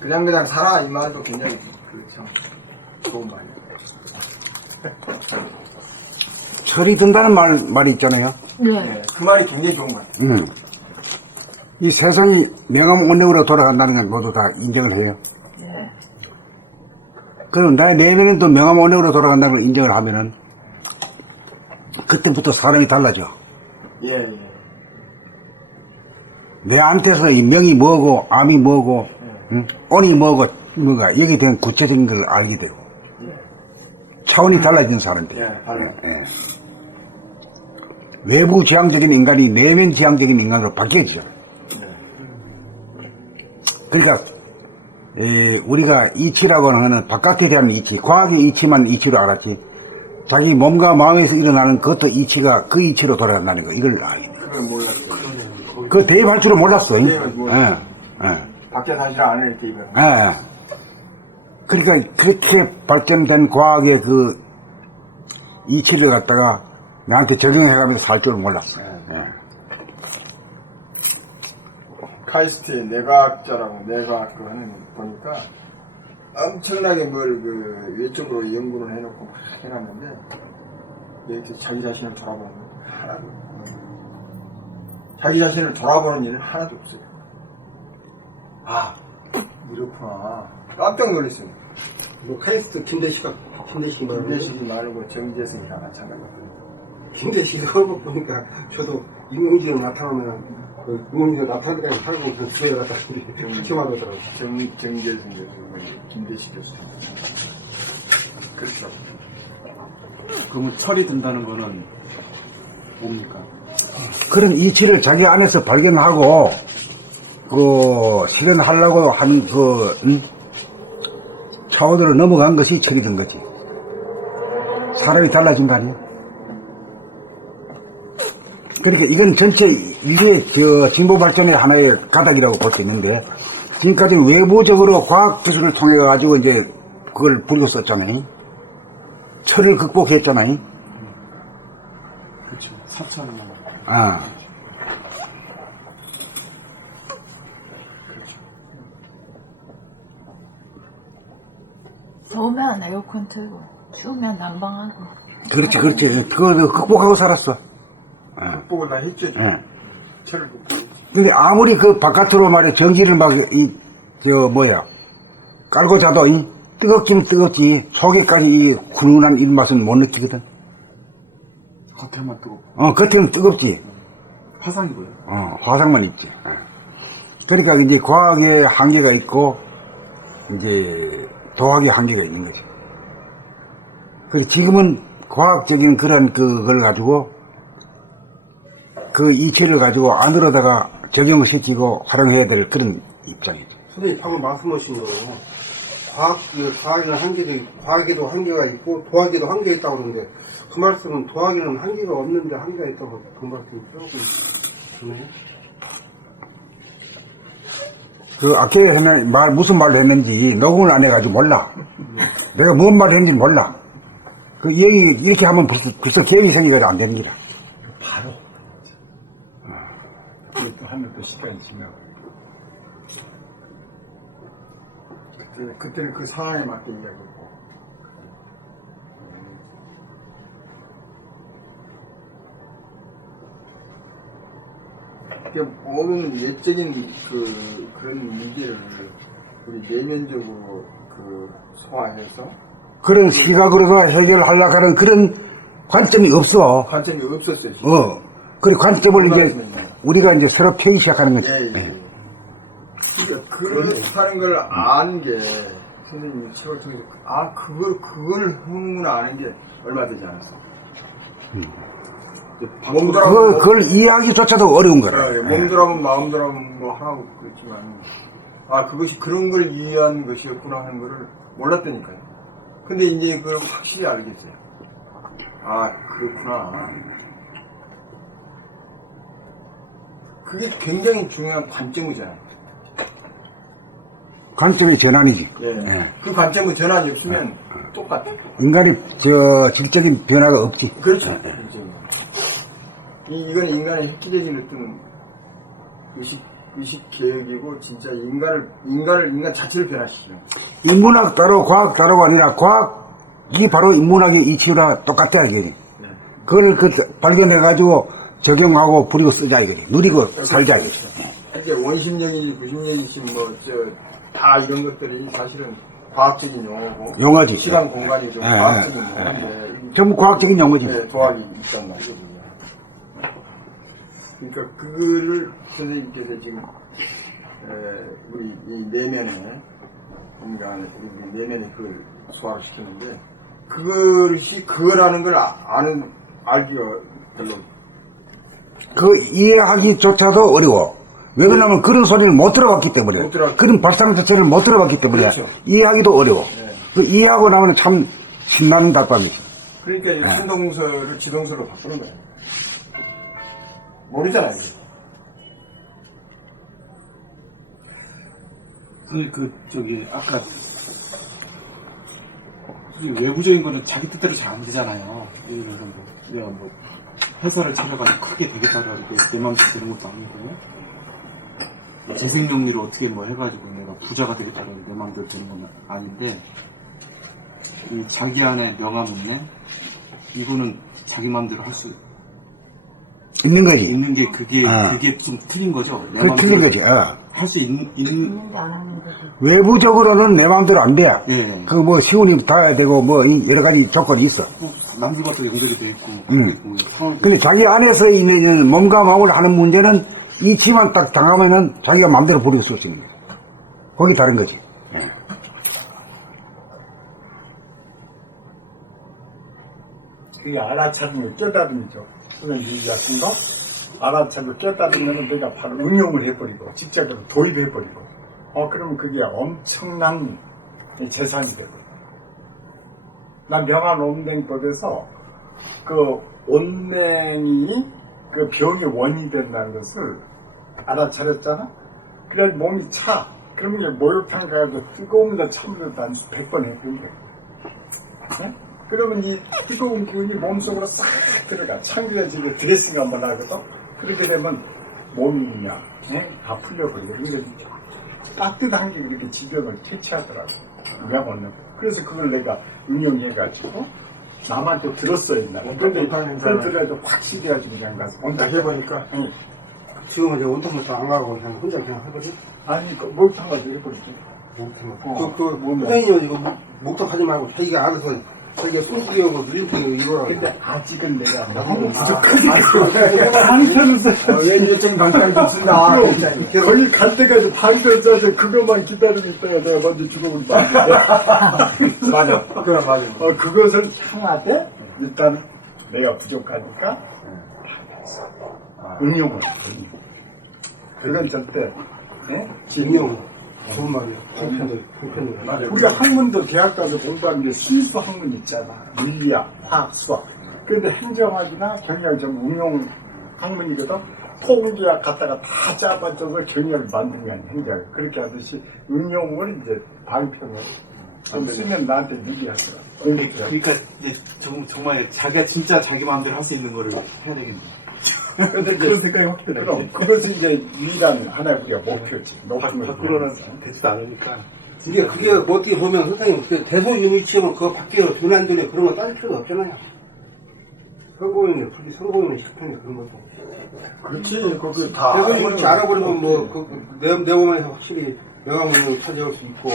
그냥 살아 이 말도 굉장히 참 좋은 말이에요. 철이 든다는 말이 있잖아요. 네, 그 말이 굉장히 좋은 말이에요. 이 세상이 명암 원력으로 돌아간다는 건 모두 다 인정을 해요. 네. 그럼 나의 내면은 또 명암 원력으로 돌아간다는 걸 인정을 하면은 그때부터 사람이 달라져. 예. 내한테서 이 명이 뭐고 암이 뭐고 온이 뭐고 뭐가 여기에 대한 구체적인 걸 알게 되고 차원이 달라진 사람들. 달라요. 외부 지향적인 인간이 내면 지향적인 인간으로 바뀌어지죠. 그러니까 우리가 이치라고 하는 바깥에 대한 이치, 과학의 이치만 이치로 알았지 자기 몸과 마음에서 일어나는 그것도 이치가 그 이치로 돌아간다는 거 이걸 알게 돼. 그건 몰랐어요. 그거 대입할 줄은 몰랐어. 밖에 사실 안 해, 이렇게 이거. 그러니까 그렇게 발전된 과학의 그 이치를 갖다가 나한테 적용해가면서 살 줄은 몰랐어. 카이스트의 내과학자라고 내과학 그거는 보니까 엄청나게 뭘 외적으로 연구를 해놓고 막 해놨는데 여기서 자기 자신을 돌아보는 건 하나도 없어요. 자기 자신을 돌아보는 일은 하나도 없어요. 이렇구나. 깜짝 놀랐어요. 뭐 카이스트 김대식이 말고 정재승이랑 마찬가지거든요. 김대식이 하는 거 보니까 저도 인공지능 나타나면 인공지능 나타나는 게 살고 그 집에 갔다 그렇게 말하더라고요. 정재승 교수, 김대식 교수. 그렇죠. 그러면 철이 든다는 거는 뭡니까? 그런 이치를 자기 안에서 발견하고 실현하려고 하는 차원으로 넘어간 것이 철이 든 거지. 사람이 달라진 거 아니야? 그러니까 이건 전체 인류의 진보 발전의 하나의 가닥이라고 볼 수 있는데 지금까지 외부적으로 과학 기술을 통해 가지고 이제 그걸 부리고 썼잖아요. 철을 극복했잖아요. 그렇죠. 사천만. 더우면 에어컨 틀고 추우면 난방하고. 그렇지. 그거 극복하고 살았어. 극복을 다 했죠. 철을 극복. 근데 아무리 그 바깥으로 말해 전기를 깔고 자도 뜨겁기는 뜨겁지 속에까지 이 훈훈한 입맛은 못 느끼거든. 겉에만 뜨고. 겉에는 뜨겁지. 화상이 뭐예요? 화상만 있지. 그러니까 이제 과학의 한계가 있고 이제 도학의 한계가 있는 거죠. 그리고 지금은 과학적인 그런 그걸 가지고 그 이치를 가지고 안으로다가 적용을 시키고 활용해야 될 그런 입장이죠. 선생님 방금 말씀하신 거 과학에도 한계가 있고 도학에도 한계가 있다고 그러는데 그 말씀은 도학에는 한계가 없는데 한계가 있다고 그 말씀이 조금 주네요. 아까 무슨 말을 했는지 녹음을 안 해가지고 몰라. 내가 뭔 말을 했는지 몰라. 그 얘기 이렇게 하면 벌써 계획이 생기가지고 안 되는 기라. 바로. 그것도 하면 또 시간이 지나고. 그때는 그 상황에 맞게 이야기했고. 모든 내적인 그런 문제를 우리 내면적으로 소화해서 그런 시각으로서 해결하려고 하는 그런 관점이 없어. 관점이 없었어요. 진짜. 그래, 관점을 이제 말씀입니다. 우리가 이제 새로 펴기 시작하는 거지. 예. 그러니까 그렇다는 걸 아는 게 선생님이 책을 통해서 그걸 흥분을 아는 게 얼마 되지 않았어. 그걸 이해하기조차도 어려운 거라. 몸들하면 마음들하면 뭐 하고 그렇지만 그것이 그런 걸 이해한 것이었구나 하는 거를 몰랐다니까요. 근데 이제 그걸 확실히 알겠어요. 그렇구나. 그게 굉장히 중요한 관점이잖아요. 관점의 전환이지. 그 관점의 전환이 없으면 똑같아. 인간의 질적인 변화가 없지. 그렇죠. 이건 인간의 획기적인 어떤 의식 개혁이고 진짜 인간 자체를 변화시키죠. 인문학 따로 과학 따로가 아니라 과학이 바로 인문학의 이치랑 똑같다 이거지. 그걸 발견해가지고 적용하고 부리고 쓰자 이거지. 누리고 살자 이거지. 그러니까 원심력이지 구심력이지 다 이런 것들이 사실은 과학적인 용어지. 시간 공간이 좀 과학적인 용어인데 전부 과학적인 용어지. 도학이 있단 말이죠. 그러니까 그거를 선생님께서 지금 우리 이 내면에 우리 내면에 그걸 소화를 시키는데 그거라는 걸 알기가 별로 이해하기조차도 어려워. 왜 그러냐면 그런 소리를 못 들어봤기 때문에. 그런 발상 자체를 못 들어봤기 때문에. 그렇죠. 이해하기도 어려워. 이해하고 나면 참 신나는 답답이지. 그러니까 이 순동서를 지동서로 바꾸는 거예요. 모르잖아요. 선생님 아까 외부적인 거는 자기 뜻대로 잘 안 되잖아요. 예를 들어서 내가 회사를 차려가지고 크게 되겠다고 하는데 내 마음대로 되는 것도 아니고요. 재생용리를 어떻게 해가지고 내가 부자가 되겠다고 하는데 내 마음대로 되는 건 아닌데 이 자기 안에 명함문에 이거는 자기 마음대로 할 수 있는 거지. 있는 게 그게 좀 틀린 거죠. 그 틀린 거지. 할 수 있는 외부적으로는 내 마음대로 안 돼. 시운이 닿아야 되고 여러 가지 조건이 있어. 남들과 또 연결이 돼 있고. 근데 자기 안에서 있는 몸과 마음을 하는 문제는 이치만 딱 당하면은 자기가 마음대로 부리고 쓸 수 있는 거야. 거기 다른 거지. 그게 알아차림을 깨달음이죠. 선생님 얘기하신 거 알아차림을 깨달으면 내가 바로 응용을 해버리고 직접적으로 도입해버리고 그러면 그게 엄청난 재산이 되고 난 명한 온냉법에서 그 온냉이 그 병의 원인이 된다는 것을 알아차렸잖아. 그래 몸이 차. 그러면 이제 목욕탕 가서 뜨거운 데 찬물을 한 100번 해보는데 그러면 이 뜨거운 기운이 몸속으로 싹 들어가. 창조해지게 드레싱 한번 하거든. 그렇게 되면 몸이 그냥 다 풀려버리고. 근데 따뜻한 게 그렇게 지병을 퇴치하더라고. 그냥 그래서 그걸 내가 응용해가지고 남한테 들었어야 했나. 그런데 그걸 들어가지고 확실히 해가지고 그냥 가서 딱 해보니까 지금은 이제 온탕부터 안 가고 그냥 혼자 그냥 하거든. 아니 그 목욕탕 가서 해버리지. 목탕. 선생님은 이거 목탕 하지 말고 자기가 알아서 자기가 손수기하고 누림탕이고 이거라고. 근데 아직은 내가 너무 부족하지. 방편에서 왼쪽적인 방편을 좀 쓴다. 거기 갈 때까지 방편 짜서 그것만 기다리고 있다가 내가 먼저 죽어버리다. 맞아. 그래 맞아. 그것을 향하되 일단 내가 부족하니까 응용을. 그건 절대 응용. 좋은 말이야. 형편이. 우리 학문도 대학 가서 공부하는 게 순수 학문 있잖아. 물리학, 화학, 수학. 그런데 행정학이나 경영학 좀 응용 학문이거든. 통계학 갖다가 다 짜맞춰서 경영을 만들면 행정학. 그렇게 하듯이 응용을 이제 방평을 쓰면 나한테 얘기하더라. 그러니까 이제 정말 자기가 진짜 자기 마음대로 할 수 있는 거를 해야 되겠네. 근데 그런 생각이 확 들어. 그럼 그것은 이제 유일한 하나의 우리가 목표지. 밖으로는 되지도 않으니까. 그게 어떻게 보면 선생님 대소유미치고 그거 밖에 돈이 안 들려 그런 거 따질 필요도 없잖아요. 성공이네, 풀기 성공이네, 실패네, 그런 것도. 그렇지. 거기 다. 그래서 이렇게 알아버리면 뭐, 내 몸에서 확실히 명함을 차지할 수 있고,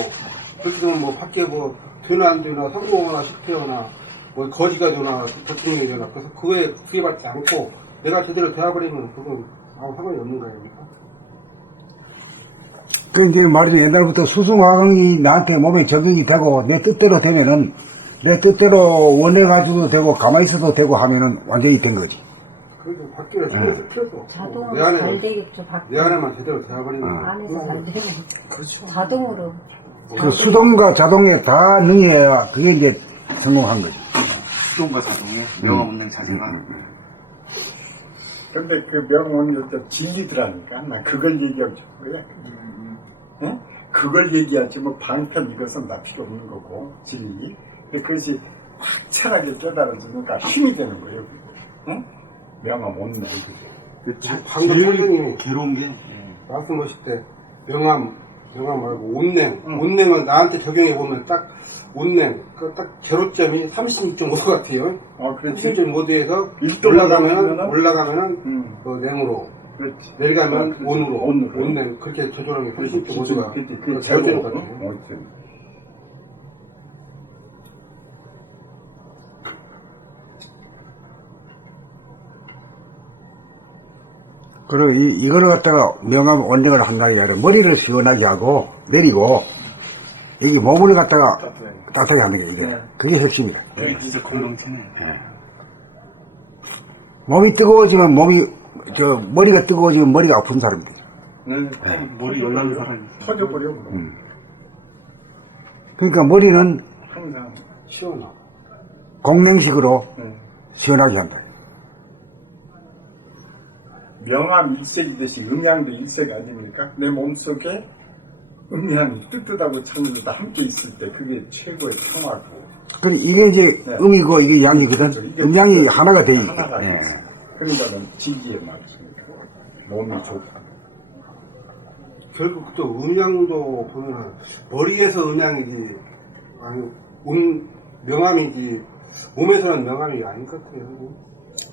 그렇게 되면 뭐, 밖에 뭐, 되나 안 되나, 성공하거나 실패하거나, 뭐, 거지가 되나, 대통령이 되나, 그래서 그거에 구애받지 않고, 내가 제대로 되어버리면 그건 아무 상관이 없는 거 아닙니까? 그 이제 말이죠. 옛날부터 수승화강이 나한테 몸에 적용이 되고 내 뜻대로 되면은 내 뜻대로 원해가지고 되고 가만히 있어도 되고 하면은 완전히 된 거지. 그러니까 밖에 신경 쓸 필요도 없고, 자동으로 내 안에, 잘 되겠죠. 내 안에만 제대로 되어버리면. 안에서 잘 되고. 자동으로. 그 수동과 자동에 다 능해야 그게 이제 성공한 거지. 수동과 자동의 명함 운행 자체가 근데 그 명언을 또 진리더라니까. 나 그걸 얘기하고 싶은 거야. 응? 그걸 얘기하지 뭐 방편 이것은 나 필요 없는 거고 진리. 근데 그것이 확철하게 깨달아지니까 힘이 되는 거예요. 응? 명함 없는 방금 제일 선생님이 괴로운 게 말씀하실 때 명함 말고 온냉을 나한테 적용해보면 딱 온냉, 그 딱 제로점이 36.5도 같아요. 그렇지. 36.5도에서 올라가면은 그 냉으로, 그렇지. 내려가면 그렇지. 온으로, 온으로. 온냉, 그렇게 조절하는 게 36.5도가 그 제로점 제로. 같아요. 그리고 이거를 갖다가 명함 원령을 한다는 게 아니라 머리를 시원하게 하고 내리고 이게 몸을 갖다가 따뜻하게 하는 게 이게. 그게 핵심이다. 여기 진짜 공동체네. 몸이 뜨거워지면 머리가 뜨거워지면 머리가 아픈 사람이죠. 머리 열나는 사람이 터져버려. 그러니까 머리는 항상 시원하고. 공냉식으로 시원하게 한다. 명암 일색이듯이 음양도 일색 아닙니까? 내 몸속에 음양이 뜨뜻하고 찬물도 함께 있을 때 그게 최고의 평화고. 그럼 이게 이제 음이고 이게 양이거든. 음양이 하나가 돼 있게. 하나가 돼 있어. 그러니까는 진리에 맞습니다. 몸이 좋고. 결국 또 음양도 보면 머리에서 음양이지, 아니, 명암이지, 몸에서는 명암이 아닌 것 같아요.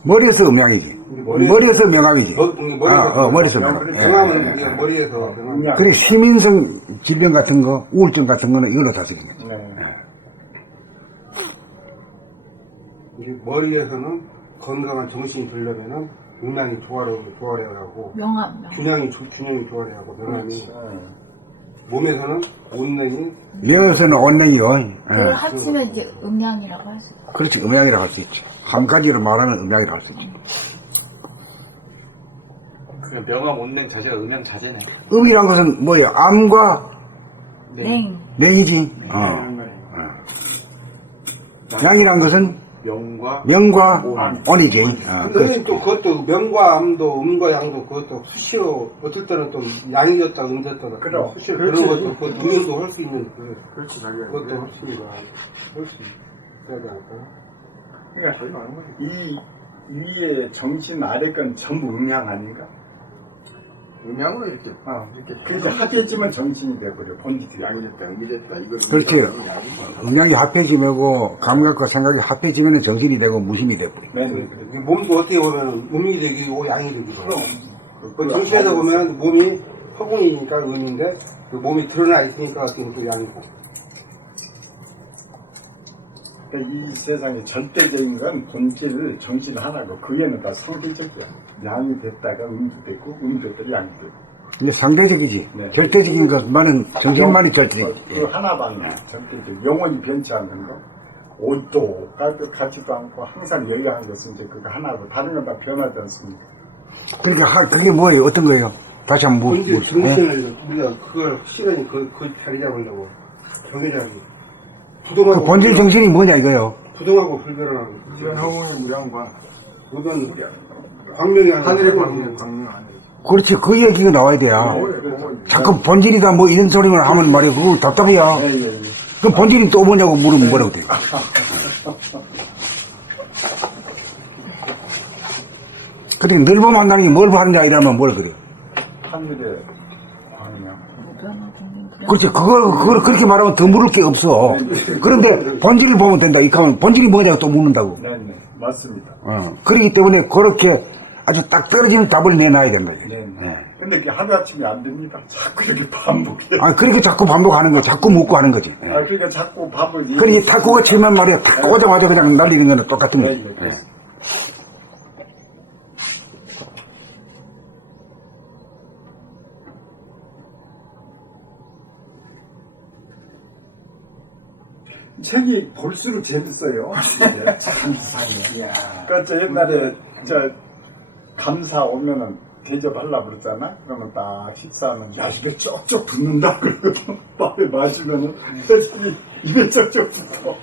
머리에서 음양이지. 머리에서 명암이지. 머리에서 명암. 명암은 머리에서 명암. 그리고 시민성 질병 같은 거, 우울증 같은 거는 이걸로 다스리는 거죠. 이게 머리에서는 건강한 정신이 들려면은 음양이 조화려야 하고, 명암. 균형이 조화려야 하고, 명암이. 몸에서는 온냉이. 뇌에서는 온냉이요. 그걸 합치면 이제 음양이라고 할 수 있어요. 그렇지, 음양이라고 할 수 있지. 한 가지로 말하면 음양이라고 할 수 있지. 그냥 명함 운행 자체가 음양 자체네. 음이란 것은 뭐예요? 암과 냉이지. 양이란 것은 명과 온이지. 근데 또 그것도 명과 암도 음과 양도 그것도 수시로 어떨 때는 또 양이 졌다 졌다 수시로 그런 것도 그것도 응용도 할 수 있는 그렇지, 자기가. 그것도 할 수 있어야 되지 않을까요? 그러니까 이 위에 정신 아래 건 전부 음양 아닌가? 음양으로 이렇게. 그래서 합해지면 정신이 돼버려. 본질이 양이됐다, 음이됐다, 이걸. 그렇지. 음양이 합해지고 감각과 생각이 합해지면 정신이 되고 무심이 되버려. 몸도 어떻게 보면 음이 되기고 양이 되기도 그 정신에서 보면 몸이 허공이니까 음인데 그 몸이 드러나 있으니까 지금 또 양이고. 이 세상에 절대적인 건 본질, 정신 하나고 그 외에는 다 상대적이야. 양이 됐다가 음도 되고 됐다가 양이 되고. 이제 상대적이지. 절대적인 것만은 정신만이 절대적이지. 그 하나만 절대적. 영원히 변치 않는 거. 옷도 같지도 않고 항상 여유한 것은 이제 그거 하나고 다른 건 다 변하지 않습니까? 그러니까 그게 뭐예요? 어떤 거예요? 다시 한번 본질 정신을 우리가 그걸 실현이 그 자리 잡으려고 정의라고. 그 본질 정신이 뭐냐 이거요? 부동하고 불변하고. 이건 허공의 무량과. 이건 광명이 하늘의 광명 하늘. 그렇지, 그 얘기가 나와야 돼요. 자꾸 본질이다 뭐 이런 소리를 하면 말이야 그거 답답이야. 그럼 본질이 또 뭐냐고 물으면 뭐라고 돼요? 그러니까 늘보 만나는 게 뭘 바르냐 이러면 뭘 그래요? 하늘의 광명. 그렇지. 그걸 그렇게 말하면 더 물을 게 없어. 그런데 본질을 보면 된다. 이렇게 하면 본질이 뭐냐고 또 묻는다고. 네, 네. 맞습니다. 그렇기 때문에 그렇게 아주 딱 떨어지는 답을 내놔야 된다. 네, 네. 근데 그게 하루아침에 안 됩니다. 자꾸 이렇게 반복해. 그렇게 자꾸 반복하는 거, 자꾸 묻고 하는 거지. 그러니까 자꾸 밥을. 그러니까 탁구가 치면 말이야. 탁 오자마자 그냥 날리는 거는 똑같은 거지. 네. 책이 볼수록 재밌어요. 참 이상해. 그러니까 저 옛날에 감사 오면은 대접하려고 그러잖아? 그러면 딱 식사하면 야 입에 쪽쪽 붙는다 그러고 밥에 마시면은 입에 쪽쪽 붙어.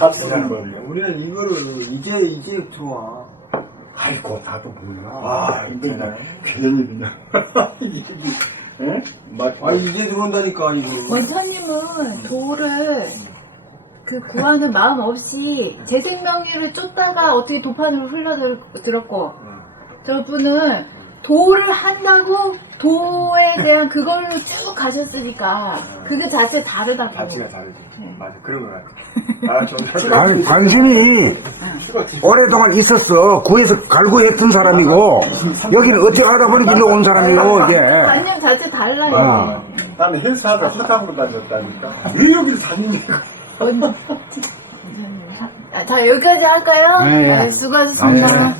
합수는 말이야. 우리는 이거를 이제 들어와. 아이고 나도 몰라. 그냥 괜히 그냥 에? 이제 들어온다니까 이거. 원천님은 도를 구하는 마음 없이 제 생명력을 쫓다가 어떻게 도판으로 흘러들었고, 저분은 도를 한다고 도에 대한 그걸로 쭉 가셨으니까 그게 자체가 다르다고. 자체가 다르지. 네. 맞아, 그런 것 같아. 당신이 오랫동안 있었어. 구에서 갈구했던 사람이고, 여기는 어떻게 하다 보니 일로 온 사람이고, 이게. 관념 자체 달라요. 나는 회사를 사장으로 다녔다니까. 왜 여기를 다니냐고. 자, 여기까지 할까요? 네. 네, 수고하셨습니다.